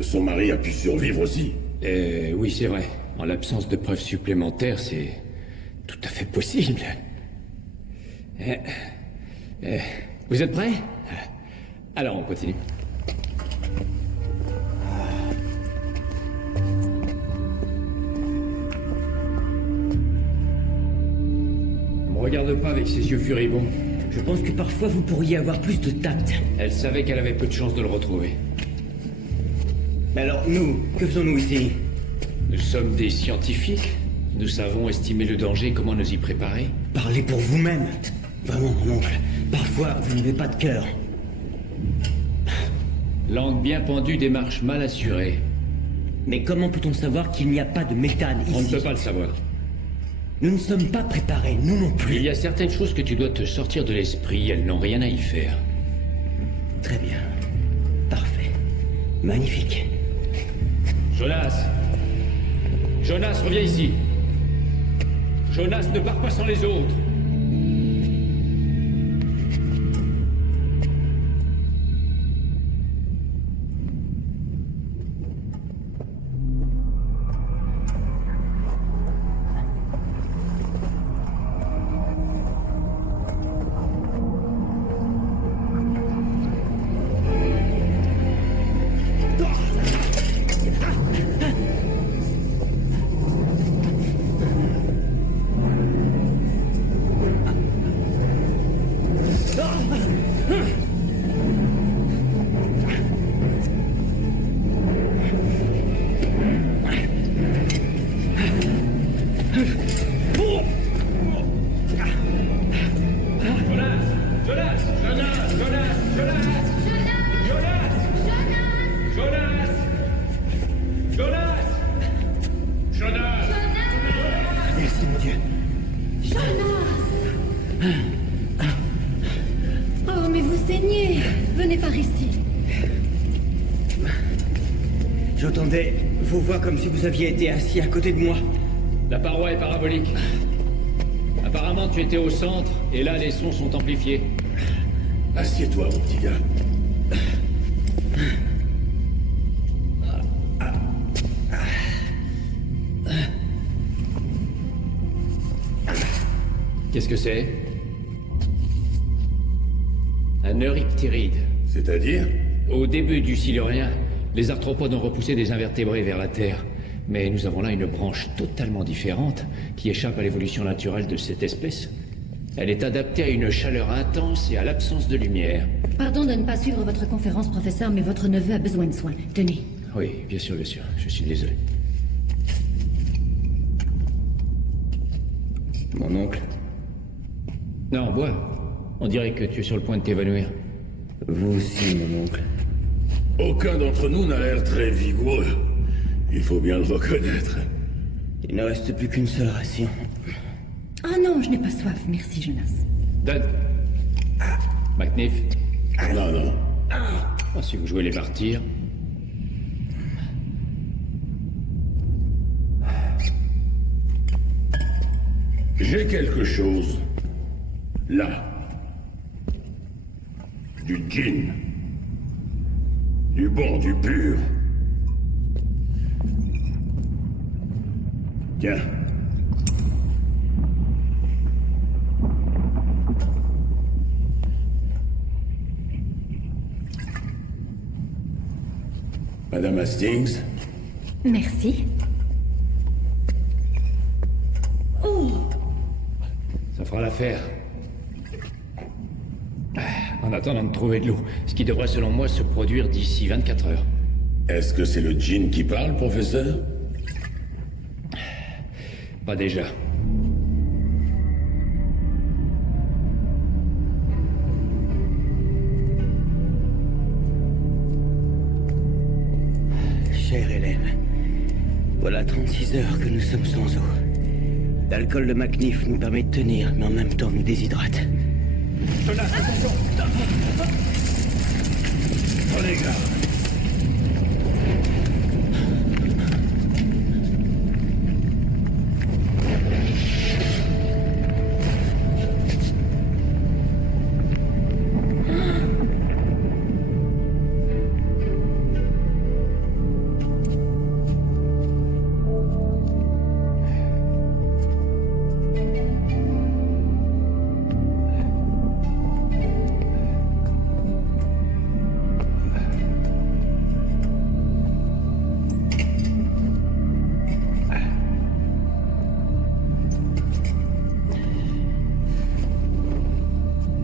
son mari a pu survivre aussi. Oui, c'est vrai. En l'absence de preuves supplémentaires, c'est tout à fait possible. Vous êtes prêts? Alors, on continue. Ne me regarde pas avec ses yeux furibonds. Je pense que parfois vous pourriez avoir plus de tact. Elle savait qu'elle avait peu de chances de le retrouver. Mais alors, nous, que faisons-nous ici? Nous sommes des scientifiques. Nous savons estimer le danger et comment nous y préparer. Parlez pour vous-même. Vraiment, mon oncle. Parfois, vous n'avez pas de cœur. Langue bien pendue, démarche mal assurée. Mais comment peut-on savoir qu'il n'y a pas de méthane ici? On ne peut pas le savoir. Nous ne sommes pas préparés, nous non plus. Il y a certaines choses que tu dois te sortir de l'esprit. Elles n'ont rien à y faire. Très bien. Parfait. Magnifique. Jonas! Jonas, reviens ici! Jonas, ne pars pas sans les autres! Merci, mon Dieu. Oh, mais vous saignez. Venez par ici. J'entendais vos voix comme si vous aviez été assis à côté de moi. La paroi est parabolique. Apparemment, tu étais au centre, et là, les sons sont amplifiés. Assieds-toi, mon petit gars. Qu'est-ce que c'est? Un euryptéride. C'est-à-dire? Au début du Silurien, les arthropodes ont repoussé des invertébrés vers la Terre. Mais nous avons là une branche totalement différente qui échappe à l'évolution naturelle de cette espèce. Elle est adaptée à une chaleur intense et à l'absence de lumière. Pardon de ne pas suivre votre conférence, professeur, mais votre neveu a besoin de soins. Tenez. Oui, bien sûr, je suis désolé. Mon oncle? Non, bois. On dirait que tu es sur le point de t'évanouir. Vous aussi, mon oncle. Aucun d'entre nous n'a l'air très vigoureux. Il faut bien le reconnaître. Il ne reste plus qu'une seule ration. Ah non, je n'ai pas soif, merci, Jonas. Donne. McNiff. Non, non. Oh, si vous jouez les martyrs. J'ai quelque chose. Là. Du gin. Du bon, du pur. Tiens. Madame Hastings. Merci. Oh! Ça fera l'affaire. En attendant de trouver de l'eau, ce qui devrait selon moi se produire d'ici 24 heures. Est-ce que c'est le djinn qui parle, professeur? Pas déjà. Chère Hélène, voilà 36 heures que nous sommes sans eau. L'alcool de McNiff nous permet de tenir, mais en même temps nous déshydrate. Jonas, attention! Prenez garde.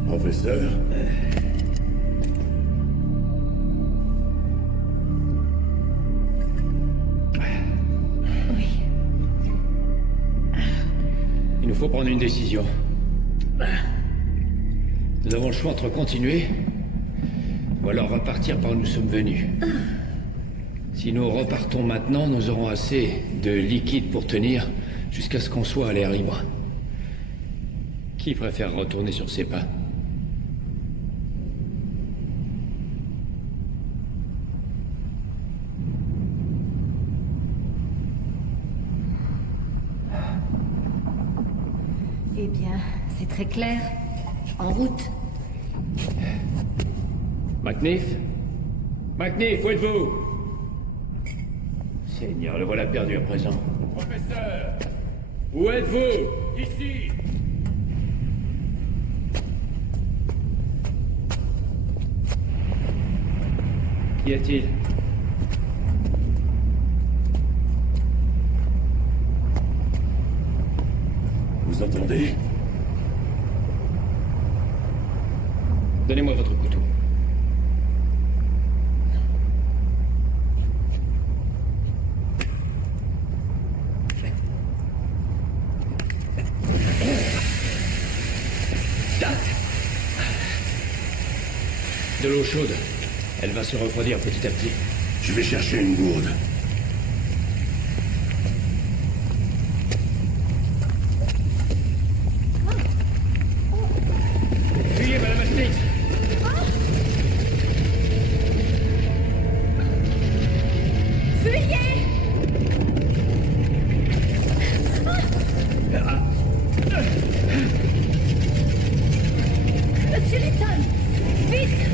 Professeur. Oui. Il nous faut prendre une décision. Nous avons le choix entre continuer ou alors repartir par où nous sommes venus. Si nous repartons maintenant, nous aurons assez de liquide pour tenir jusqu'à ce qu'on soit à l'air libre. Qui préfère retourner sur ses pas? Eh bien, c'est très clair. En route. McNiff? McNiff, où êtes-vous? Seigneur, le voilà perdu à présent. Professeur! Où êtes-vous? Ici! Qu'y a-t-il? Vous entendez? Donnez-moi votre couteau. De l'eau chaude. Elle va se refroidir petit à petit. Je vais chercher une gourde. Fuyez, Madame Hastings! Fuyez! Monsieur Letton! Vite!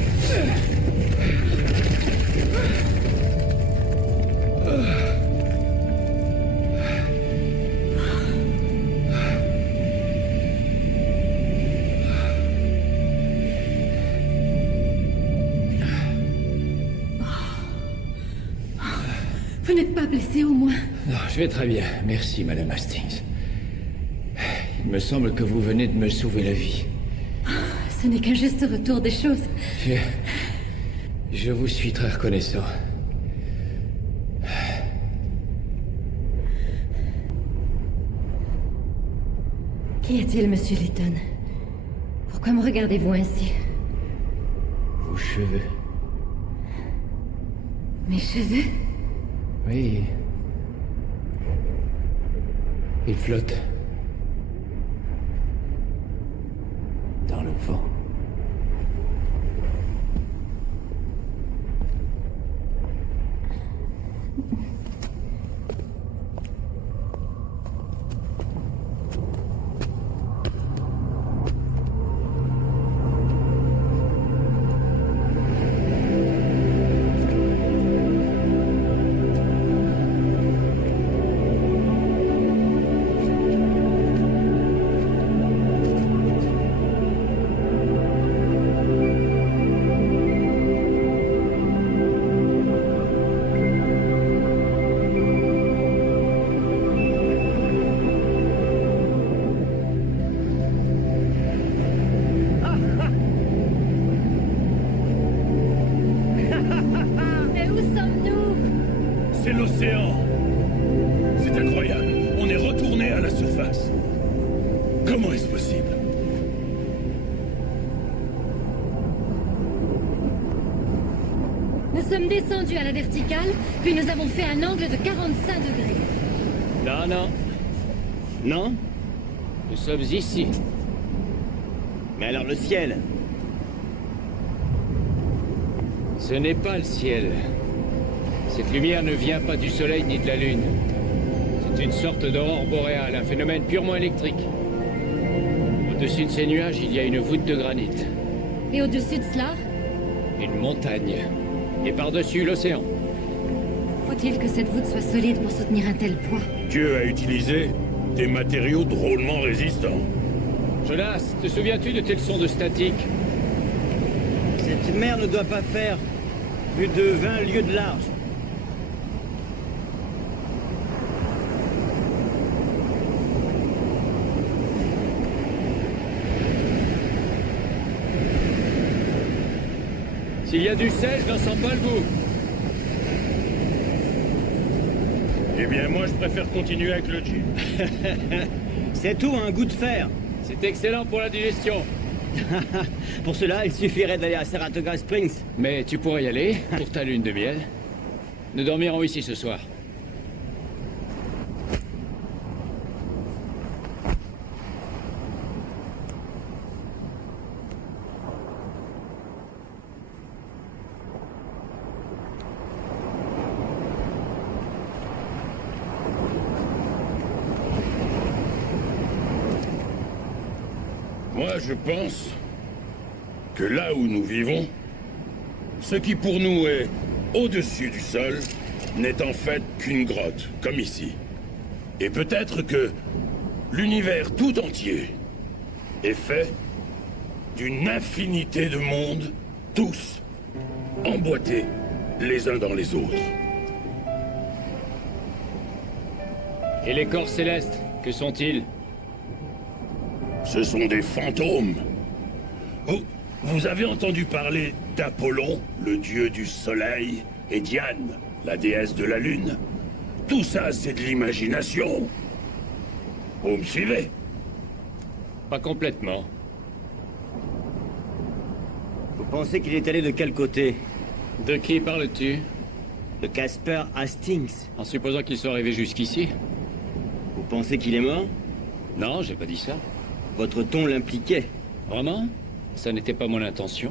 pas blessé au moins? Non, je vais très bien. Merci, Madame Hastings. Il me semble que vous venez de me sauver la vie. Ce n'est qu'un juste retour des choses. Je vous suis très reconnaissant. Qu'y a-t-il, Monsieur Litton? Pourquoi me regardez-vous ainsi? Vos cheveux. Mes cheveux? Oui. Ils flottent. Dans le vent. Mais où sommes-nous? C'est l'océan. C'est incroyable. On est retourné à la surface. Comment est-ce possible? Nous sommes descendus à la verticale, puis nous avons fait un angle de 45 degrés. Non, non. Non? Nous sommes ici. Mais alors le ciel? Ce n'est pas le ciel. Cette lumière ne vient pas du soleil ni de la lune. C'est une sorte d'aurore boréale, un phénomène purement électrique. Au-dessus de ces nuages, il y a une voûte de granit. Et au-dessus de cela, Une montagne. Et par-dessus, l'océan. Faut-il que cette voûte soit solide pour soutenir un tel poids? Dieu a utilisé des matériaux drôlement résistants. Jonas, te souviens-tu de tes leçons de statique? Cette mer ne doit pas faire plus de 20 lieues de large. S'il y a du sel, je n'en sens pas le goût. Eh bien, moi, je préfère continuer avec le jeep. C'est tout, un goût de fer. C'est excellent pour la digestion. Pour cela, il suffirait d'aller à Saratoga Springs. Mais tu pourrais y aller, pour ta lune de miel. Nous dormirons ici ce soir. Moi, je pense que là où nous vivons, ce qui pour nous est au-dessus du sol n'est en fait qu'une grotte, comme ici. Et peut-être que l'univers tout entier est fait d'une infinité de mondes, tous emboîtés les uns dans les autres. Et les corps célestes, que sont-ils? Ce sont des fantômes. Vous avez entendu parler d'Apollon, le dieu du soleil, et Diane, la déesse de la lune? Tout ça, c'est de l'imagination. Vous me suivez? Pas complètement. Vous pensez qu'il est allé de quel côté? De qui parles-tu? De Casper Hastings. En supposant qu'il soit arrivé jusqu'ici? Vous pensez qu'il est mort? Non, j'ai pas dit ça. Votre ton l'impliquait. Vraiment? Ça n'était pas mon intention.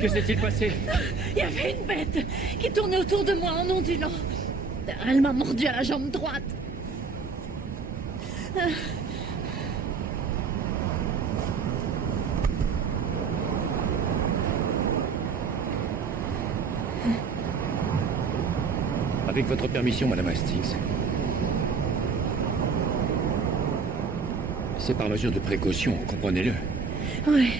Que s'est-il passé? il y avait une bête qui tournait autour de moi en ondulant. Elle m'a mordu à la jambe droite. Avec votre permission, Madame Hastings. C'est par mesure de précaution, comprenez-le. Oui.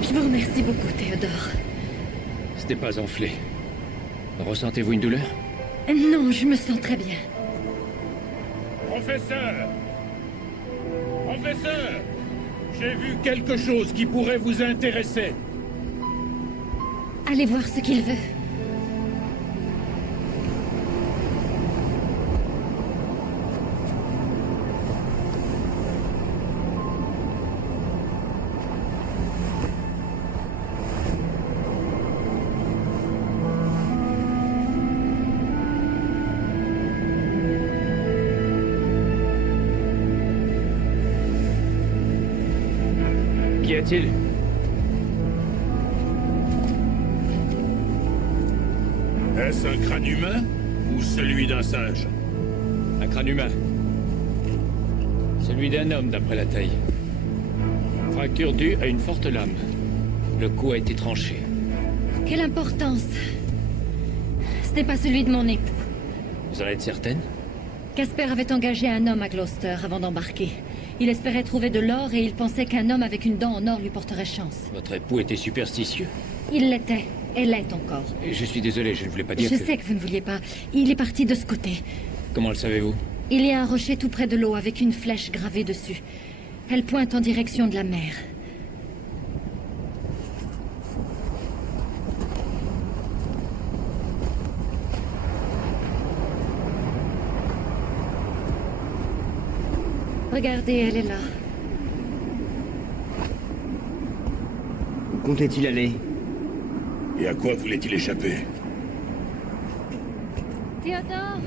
Je vous remercie beaucoup, Théodore. C'était pas enflé. Ressentez-vous une douleur? Non, je me sens très bien. Professeur! Professeur! J'ai vu quelque chose qui pourrait vous intéresser. Allez voir ce qu'il veut. Qu'y a-t-il? Est-ce un crâne humain ou celui d'un singe? Un crâne humain. Celui d'un homme, d'après la taille. Fracture due à une forte lame. Le cou a été tranché. Quelle importance. Ce n'est pas celui de mon époux. Vous en êtes certaine? Casper avait engagé un homme à Gloucester avant d'embarquer. Il espérait trouver de l'or et il pensait qu'un homme avec une dent en or lui porterait chance. Votre époux était superstitieux? Il l'était, et l'est encore. Et je suis désolé, je ne voulais pas dire Je sais que vous ne vouliez pas. Il est parti de ce côté. Comment le savez-vous? Il y a un rocher tout près de l'eau avec une flèche gravée dessus. Elle pointe en direction de la mer. Regardez, elle est là. Où comptait-il aller? Et à quoi voulait-il échapper? Théodore!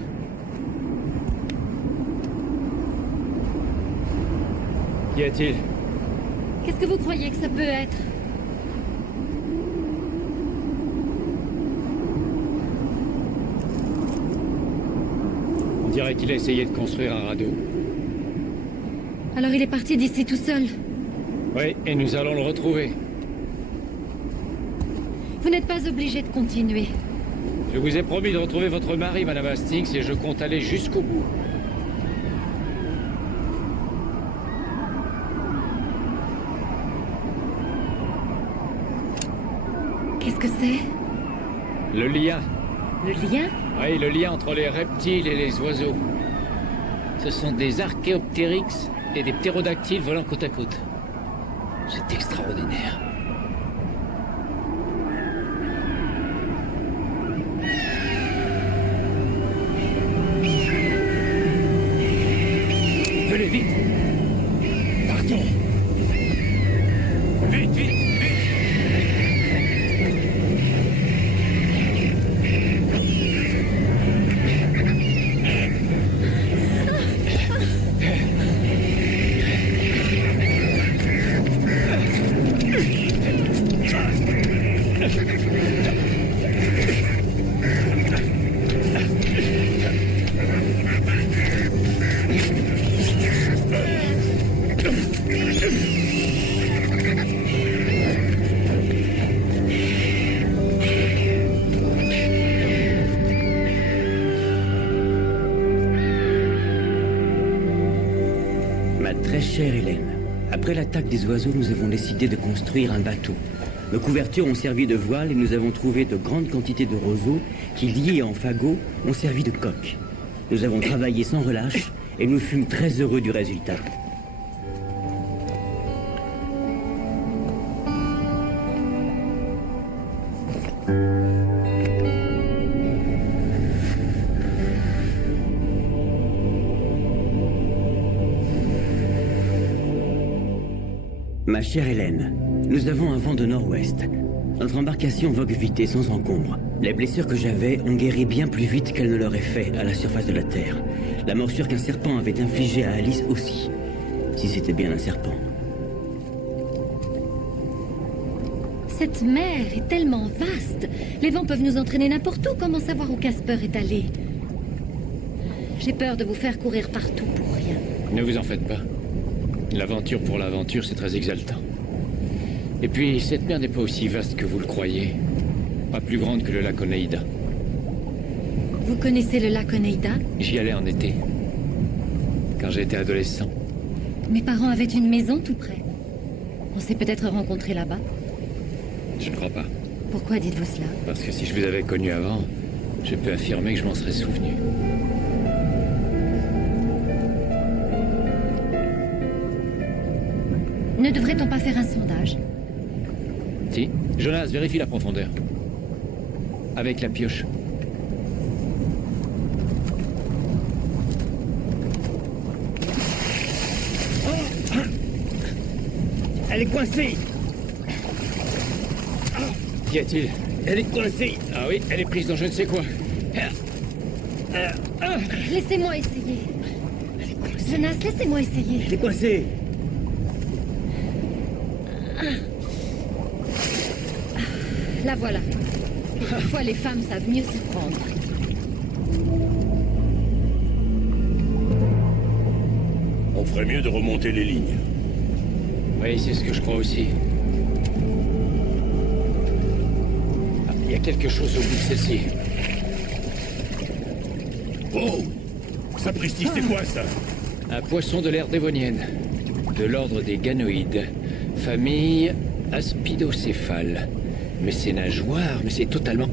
Qu'y a-t-il? Qu'est-ce que vous croyez que ça peut être? On dirait qu'il a essayé de construire un radeau. Alors il est parti d'ici tout seul. Oui, et nous allons le retrouver. Vous n'êtes pas obligé de continuer. Je vous ai promis de retrouver votre mari, Madame Hastings, et je compte aller jusqu'au bout. Qu'est-ce que c'est? Le lien. Le lien? Oui, le lien entre les reptiles et les oiseaux. Ce sont des archéoptérix et des ptérodactyles volant côte à côte. C'est extraordinaire. Venez vite! Partons! Vite, vite, vite! Ma très chère Hélène, après l'attaque des oiseaux, nous avons décidé de construire un bateau. Nos couvertures ont servi de voile et nous avons trouvé de grandes quantités de roseaux qui, liés en fagots, ont servi de coque. Nous avons travaillé sans relâche et nous fûmes très heureux du résultat. Ma chère Hélène, nous avons un vent de nord-ouest. Notre embarcation vogue vite et sans encombre. Les blessures que j'avais ont guéri bien plus vite qu'elles ne l'auraient fait à la surface de la Terre. La morsure qu'un serpent avait infligée à Alice aussi. Si c'était bien un serpent. Cette mer est tellement vaste. Les vents peuvent nous entraîner n'importe où. Comment savoir où Casper est allé? J'ai peur de vous faire courir partout pour rien. Ne vous en faites pas. L'aventure pour l'aventure, c'est très exaltant. Et puis, cette mer n'est pas aussi vaste que vous le croyez. Pas plus grande que le lac Oneida. Vous connaissez le lac Oneida? J'y allais en été. Quand j'étais adolescent. Mes parents avaient une maison tout près. On s'est peut-être rencontrés là-bas. Je ne crois pas. Pourquoi dites-vous cela? Parce que si je vous avais connu avant, je peux affirmer que je m'en serais souvenu. Ne devrait-on pas faire un sondage? Si. Jonas, vérifie la profondeur. Avec la pioche. Elle est coincée. Qu'y a-t-il? Elle est coincée. Ah oui, elle est prise dans je ne sais quoi. Laissez-moi essayer. Jonas, laissez-moi essayer. Elle est coincée. La voilà. Parfois, les femmes savent mieux s'y prendre. On ferait mieux de remonter les lignes. Oui, c'est ce que je crois aussi. Ah, il y a quelque chose au bout de celle-ci. Oh! Sapristi, c'est quoi ça? Un poisson de l'ère dévonienne. De l'ordre des ganoïdes. Famille aspidocéphale. Mais c'est nageoire, mais c'est totalement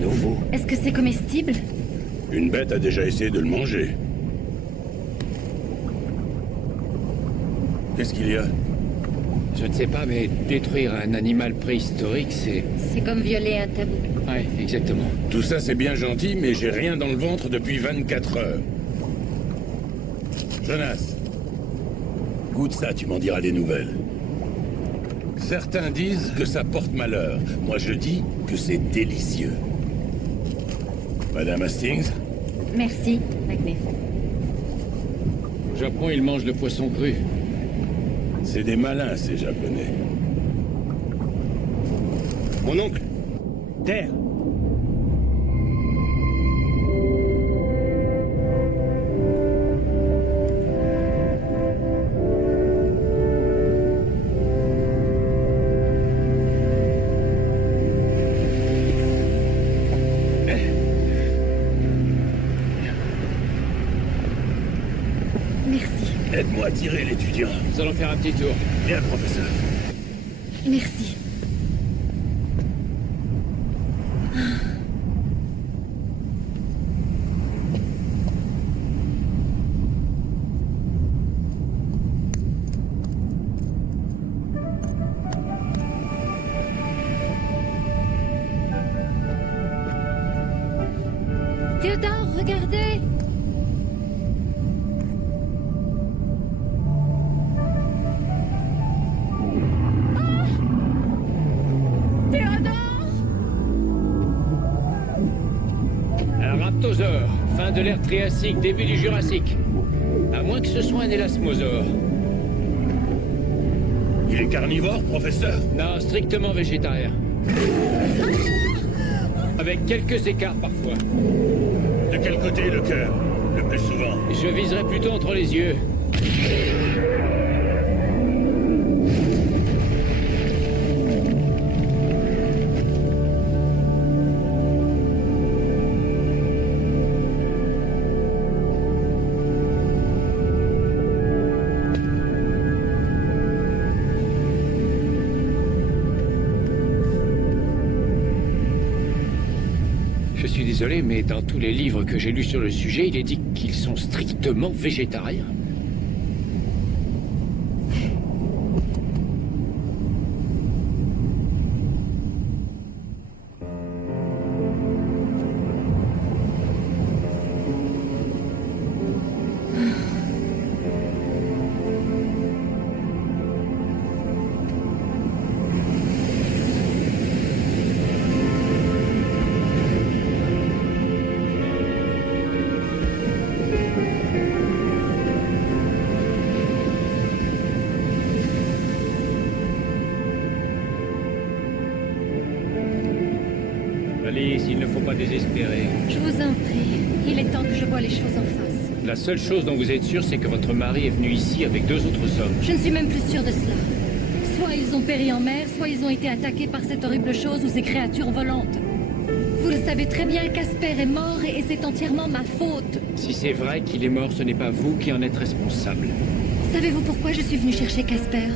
nouveau. Est-ce que c'est comestible? Une bête a déjà essayé de le manger. Qu'est-ce qu'il y a? Je ne sais pas, mais détruire un animal préhistorique, c'est... C'est comme violer un tabou. Ouais, exactement. Tout ça, c'est bien gentil, mais j'ai rien dans le ventre depuis 24 heures. Jonas, goûte ça, tu m'en diras des nouvelles. Certains disent que ça porte malheur. Moi, je dis que c'est délicieux. Madame Hastings? Merci, Macbeth. Au Japon, ils mangent le poisson cru. C'est des malins, ces Japonais. Mon oncle. Terre. Merci. Aide-moi à tirer l'étudiant. Nous allons faire un petit tour. Bien, professeur. Merci. Théodore, regardez! Un raptosaure, fin de l'ère Triassique, début du Jurassique. À moins que ce soit un élasmosaure. Il est carnivore, professeur? Non, strictement végétarien. Avec quelques écarts parfois. De quel côté le cœur? Le plus souvent. Je viserais plutôt entre les yeux. Je suis désolé, mais dans tous les livres que j'ai lus sur le sujet, il est dit qu'ils sont strictement végétariens. Alice, il ne faut pas désespérer. Je vous en prie. Il est temps que je voie les choses en face. La seule chose dont vous êtes sûr, c'est que votre mari est venu ici avec 2 autres hommes. Je ne suis même plus sûre de cela. Soit ils ont péri en mer, soit ils ont été attaqués par cette horrible chose ou ces créatures volantes. Vous le savez très bien, Casper est mort et c'est entièrement ma faute. Si c'est vrai qu'il est mort, ce n'est pas vous qui en êtes responsable. Savez-vous pourquoi je suis venue chercher Casper?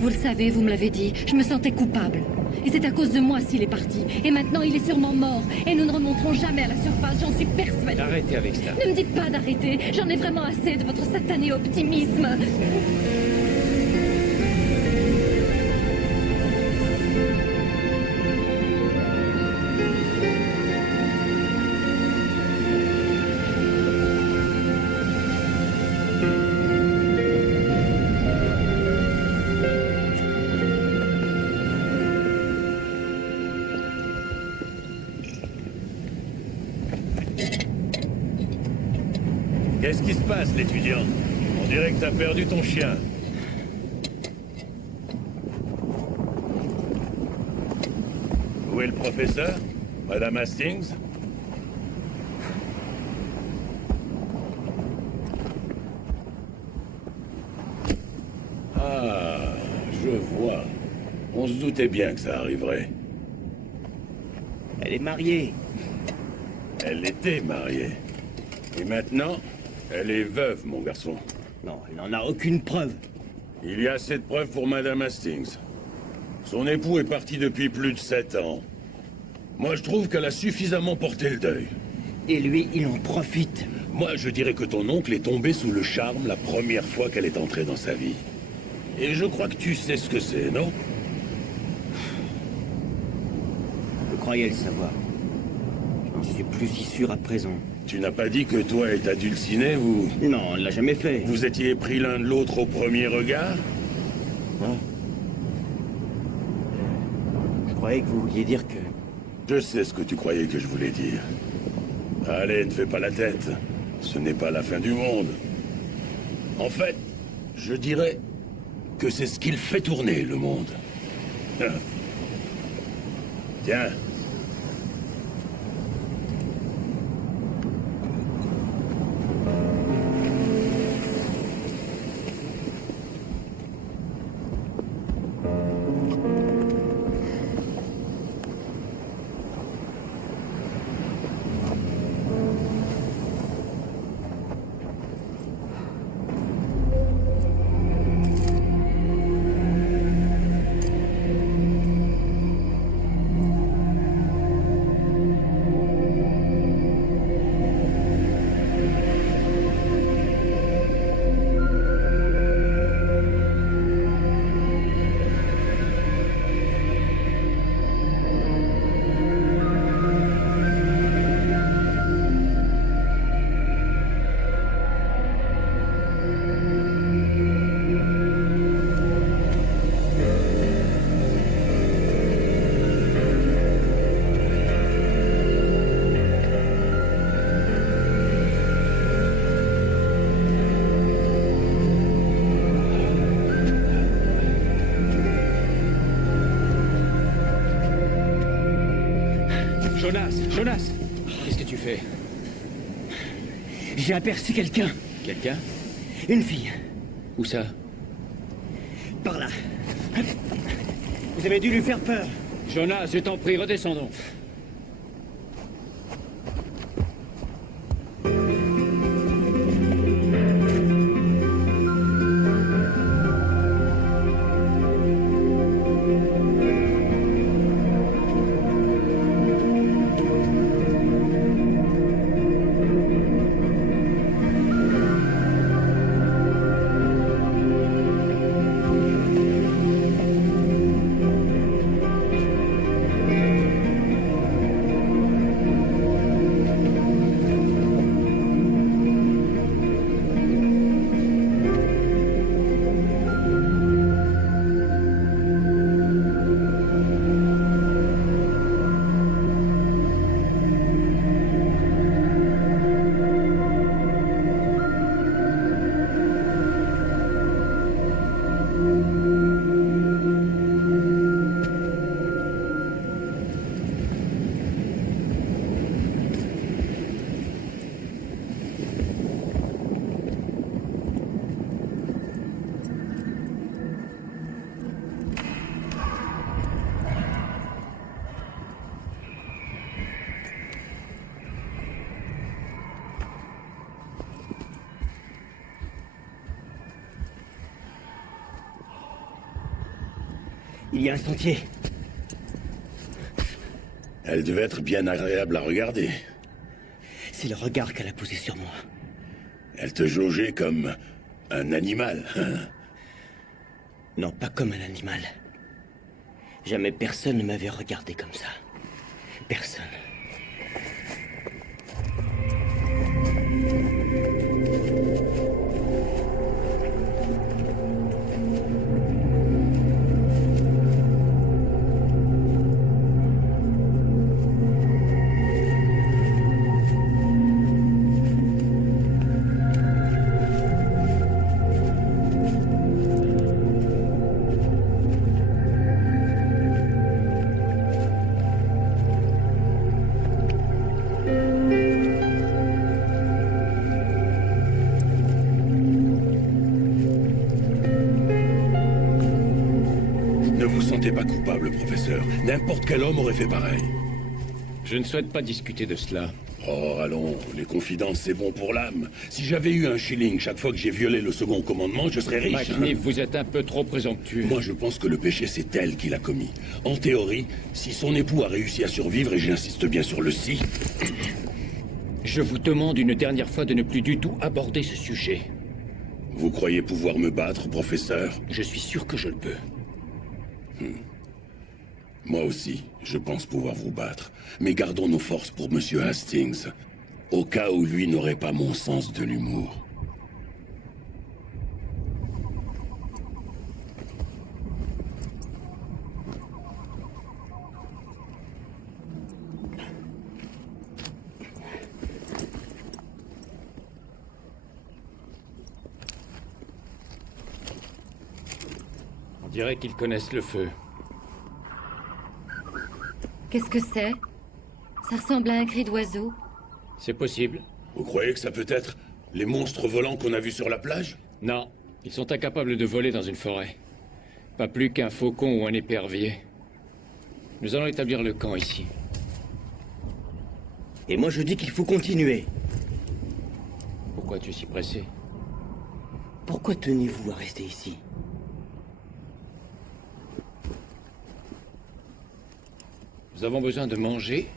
Vous le savez, vous me l'avez dit, je me sentais coupable. Et c'est à cause de moi s'il est parti. Et maintenant, il est sûrement mort. Et nous ne remonterons jamais à la surface, j'en suis persuadée. Arrêtez avec ça. Ne me dites pas d'arrêter. J'en ai vraiment assez de votre satané optimisme. Qu'est-ce qui se passe, l'étudiant? On dirait que t'as perdu ton chien. Où est le professeur? Madame Hastings? Ah, je vois. On se doutait bien que ça arriverait. Elle est mariée. Elle était mariée. Et maintenant, elle est veuve, mon garçon. Non, elle n'en a aucune preuve. Il y a assez de preuves pour Madame Hastings. Son époux est parti depuis plus de 7 ans. Moi, je trouve qu'elle a suffisamment porté le deuil. Et lui, il en profite. Moi, je dirais que ton oncle est tombé sous le charme la première fois qu'elle est entrée dans sa vie. Et je crois que tu sais ce que c'est, non? Je croyais le savoir. Je n'en suis plus si sûr à présent. Tu n'as pas dit que toi et ta dulcinée, vous... Non, on ne l'a jamais fait. Vous étiez pris l'un de l'autre au premier regard? Non. Je croyais que vous vouliez dire que... Je sais ce que tu croyais que je voulais dire. Allez, ne fais pas la tête. Ce n'est pas la fin du monde. En fait, je dirais que c'est ce qu'il fait tourner, le monde. Tiens. Jonas, qu'est-ce que tu fais? J'ai aperçu quelqu'un. Quelqu'un? Une fille. Où ça? Par là. Vous avez dû lui faire peur. Jonas, je t'en prie, redescendons. Il y a un sentier. Elle devait être bien agréable à regarder. C'est le regard qu'elle a posé sur moi. Elle te jaugeait comme un animal. Non, pas comme un animal. Jamais personne ne m'avait regardé comme ça. Personne. Pas coupable, professeur. N'importe quel homme aurait fait pareil. Je ne souhaite pas discuter de cela. Oh, allons, les confidences, c'est bon pour l'âme. Si j'avais eu un shilling chaque fois que j'ai violé le second commandement, je serais riche. McNiff, vous êtes un peu trop présomptueux. Moi, je pense que le péché, c'est elle qui l'a commis. En théorie, si son époux a réussi à survivre, et j'insiste bien sur le si... Je vous demande une dernière fois de ne plus du tout aborder ce sujet. Vous croyez pouvoir me battre, professeur? Je suis sûr que je le peux. Moi aussi, je pense pouvoir vous battre. Mais gardons nos forces pour Monsieur Hastings, au cas où lui n'aurait pas mon sens de l'humour. On dirait qu'ils connaissent le feu. Qu'est-ce que c'est? Ça ressemble à un cri d'oiseau. C'est possible. Vous croyez que ça peut être les monstres volants qu'on a vus sur la plage? Non, ils sont incapables de voler dans une forêt. Pas plus qu'un faucon ou un épervier. Nous allons établir le camp ici. Et moi je dis qu'il faut continuer. Pourquoi tu es si pressé? Pourquoi tenez-vous à rester ici? Nous avons besoin de manger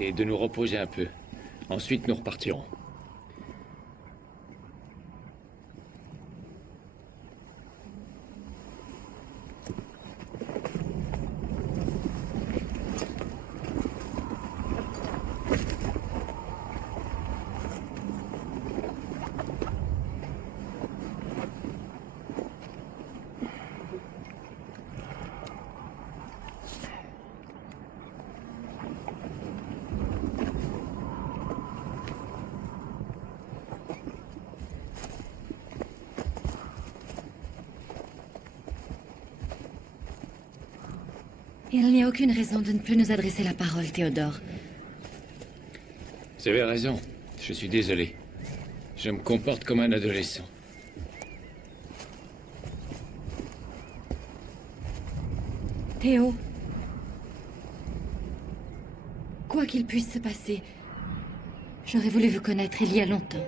et de nous reposer un peu. Ensuite, nous repartirons. Il n'y a aucune raison de ne plus nous adresser la parole, Théodore. Vous avez raison. Je suis désolé. Je me comporte comme un adolescent. Théo. Quoi qu'il puisse se passer, j'aurais voulu vous connaître il y a longtemps.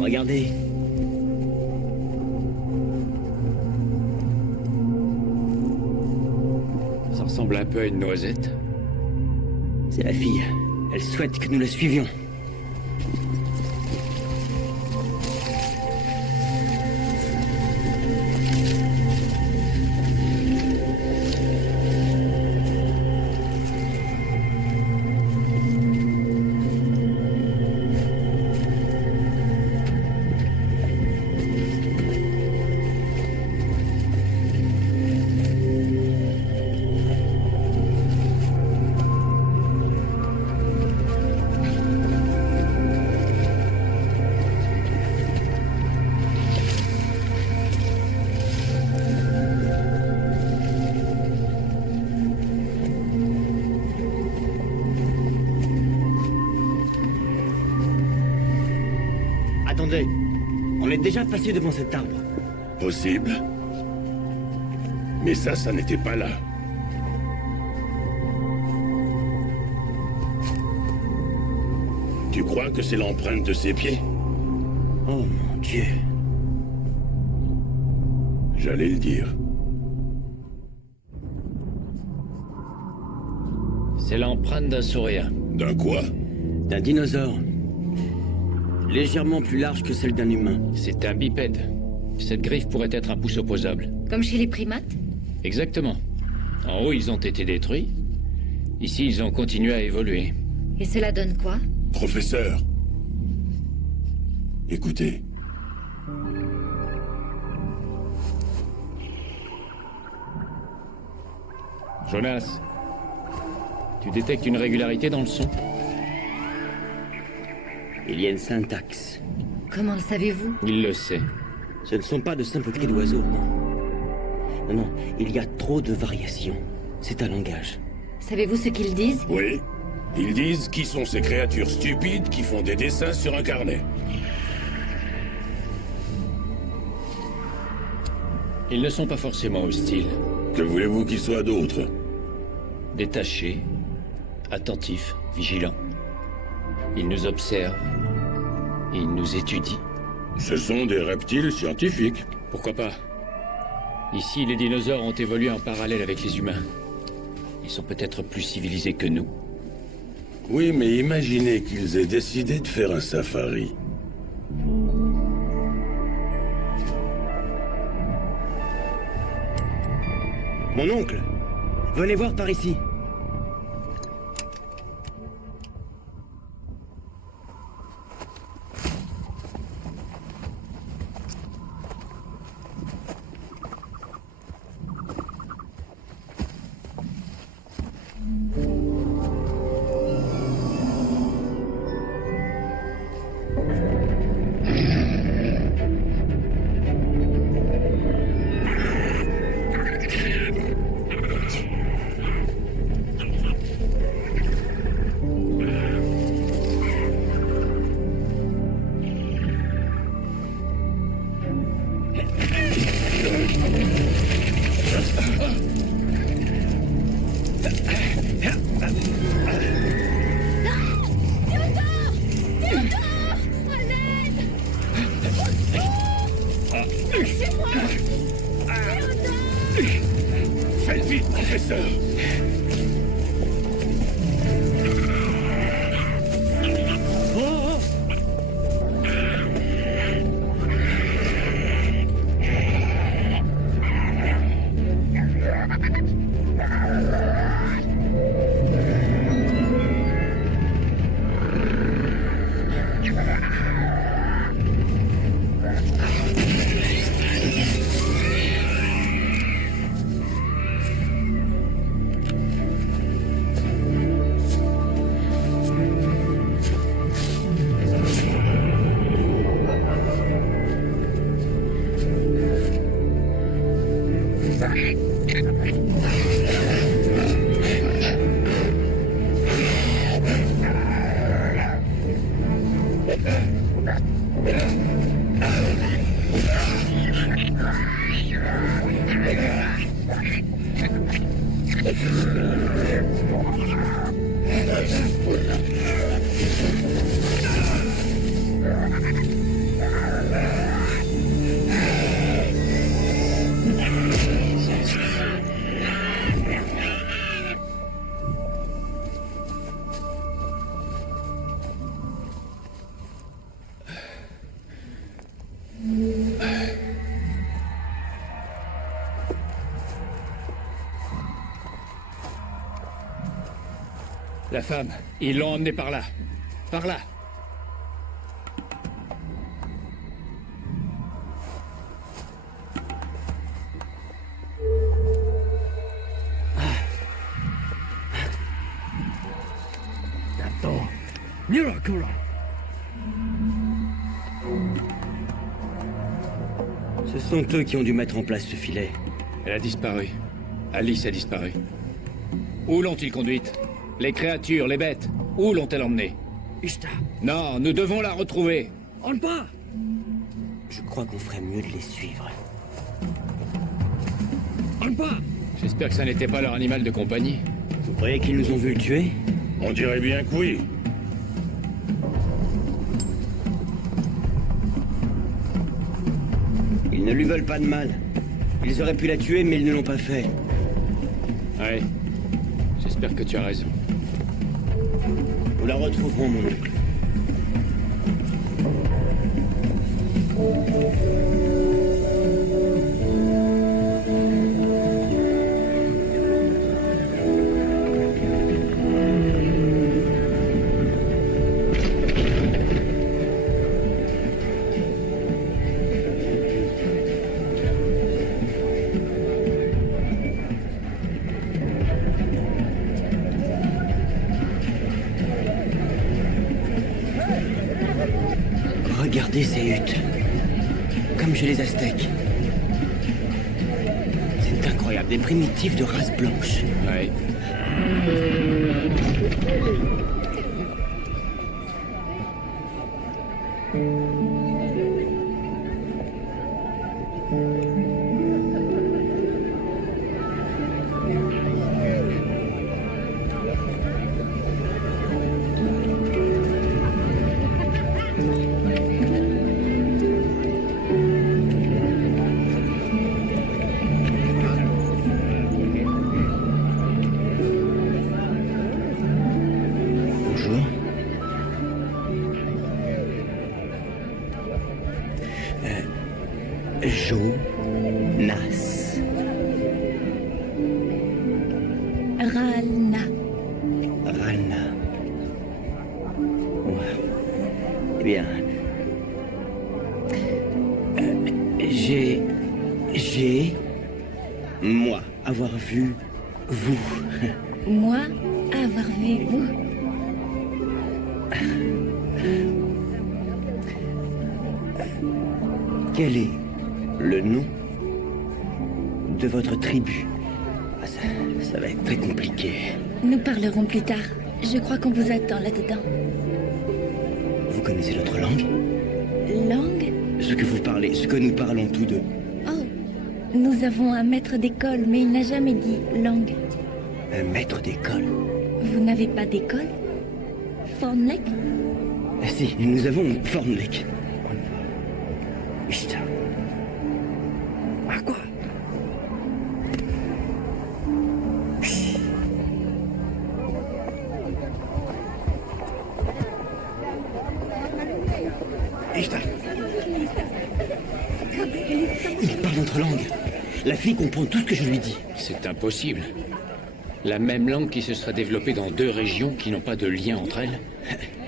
Regardez. Ça ressemble un peu à une noisette. C'est la fille. Elle souhaite que nous la suivions. Attendez. On est déjà passé devant cet arbre. Possible. Mais ça n'était pas là. Tu crois que c'est l'empreinte de ses pieds? Oh mon Dieu. J'allais le dire. C'est l'empreinte d'un saurien. D'un quoi? D'un dinosaure. Légèrement plus large que celle d'un humain. C'est un bipède. Cette griffe pourrait être un pouce opposable. Comme chez les primates? Exactement. En haut, ils ont été détruits. Ici, ils ont continué à évoluer. Et cela donne quoi? Professeur. Écoutez. Jonas, tu détectes une régularité dans le son? Il y a une syntaxe. Comment le savez-vous? Il le sait. Ce ne sont pas de simples cris d'oiseaux, non. Non, il y a trop de variations. C'est un langage. Savez-vous ce qu'ils disent? Oui. Ils disent qui sont ces créatures stupides qui font des dessins sur un carnet. Ils ne sont pas forcément hostiles. Que voulez-vous qu'ils soient d'autres? Détachés, attentifs, vigilants. Ils nous observent. Ils nous étudient. Ce sont des reptiles scientifiques. Pourquoi pas? Ici, les dinosaures ont évolué en parallèle avec les humains. Ils sont peut-être plus civilisés que nous. Oui, mais imaginez qu'ils aient décidé de faire un safari. Mon oncle, venez voir par ici. Faites vite, professeur! La femme, ils l'ont emmenée par là. Par là. Miracle. Ce sont eux qui ont dû mettre en place ce filet. Elle a disparu. Alice a disparu. Où l'ont-ils conduite? Les créatures, les bêtes, où l'ont-elles emmenée? Non, nous devons la retrouver. On pas. Je crois qu'on ferait mieux de les suivre. J'espère que ça n'était pas leur animal de compagnie. Vous croyez qu'ils nous ont vu le tuer? On dirait bien que oui. Ils ne lui veulent pas de mal. Ils auraient pu la tuer, mais ils ne l'ont pas fait. Ouais. J'espère que tu as raison. Nous la retrouverons, mon oncle. Regardez ces huttes. Comme chez les Aztèques. C'est incroyable, des primitifs de race blanche. Ouais. Bonjour. Jonas. Ralna. Ralna. Ouais. Eh bien... moi, avoir vu vous. Moi, avoir vu vous. Quel est le nom de votre tribu? Ça va être très compliqué. Nous parlerons plus tard. Je crois qu'on vous attend là-dedans. Vous connaissez notre langue? Langue? Ce que vous parlez, ce que nous parlons tous deux. Oh, nous avons un maître d'école, mais il n'a jamais dit langue. Un maître d'école? Vous n'avez pas d'école? Thornlake? Si, nous avons Thornlake. Putain. À quoi? Il parle notre langue. La fille comprend tout ce que je lui dis. C'est impossible. La même langue qui se sera développée dans deux régions qui n'ont pas de lien entre elles.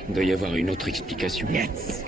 Il doit y avoir une autre explication. Yes.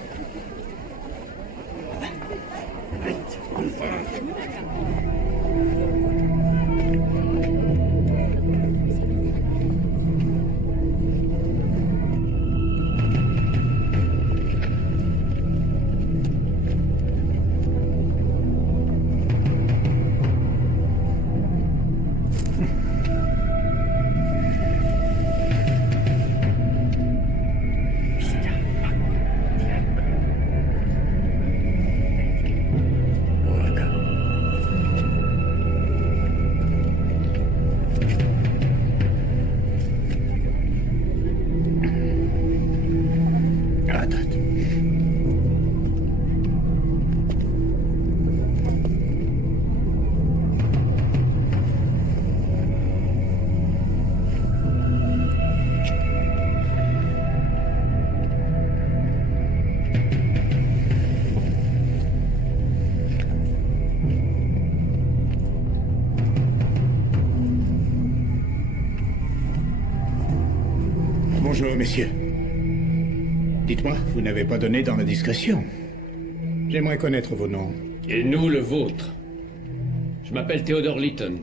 Bonjour, messieurs. Dites-moi, vous n'avez pas donné dans la discrétion. J'aimerais connaître vos noms. Et nous, le vôtre. Je m'appelle Theodore Litton.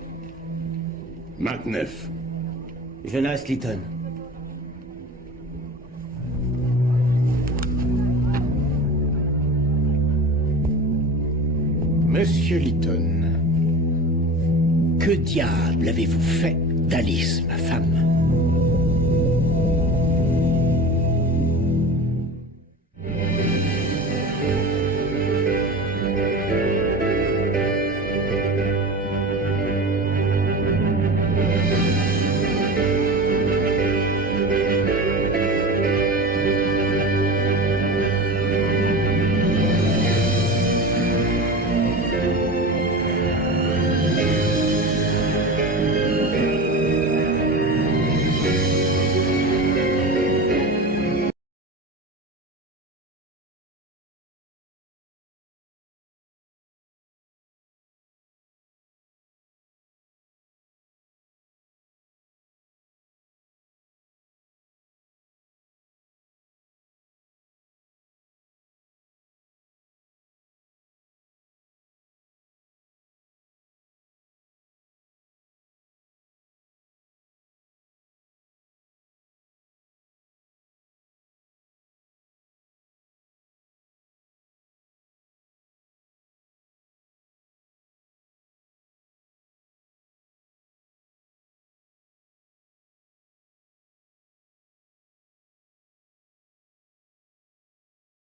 McNeff. Jonas Litton. Monsieur Litton, que diable avez-vous fait d'Alice, ma femme?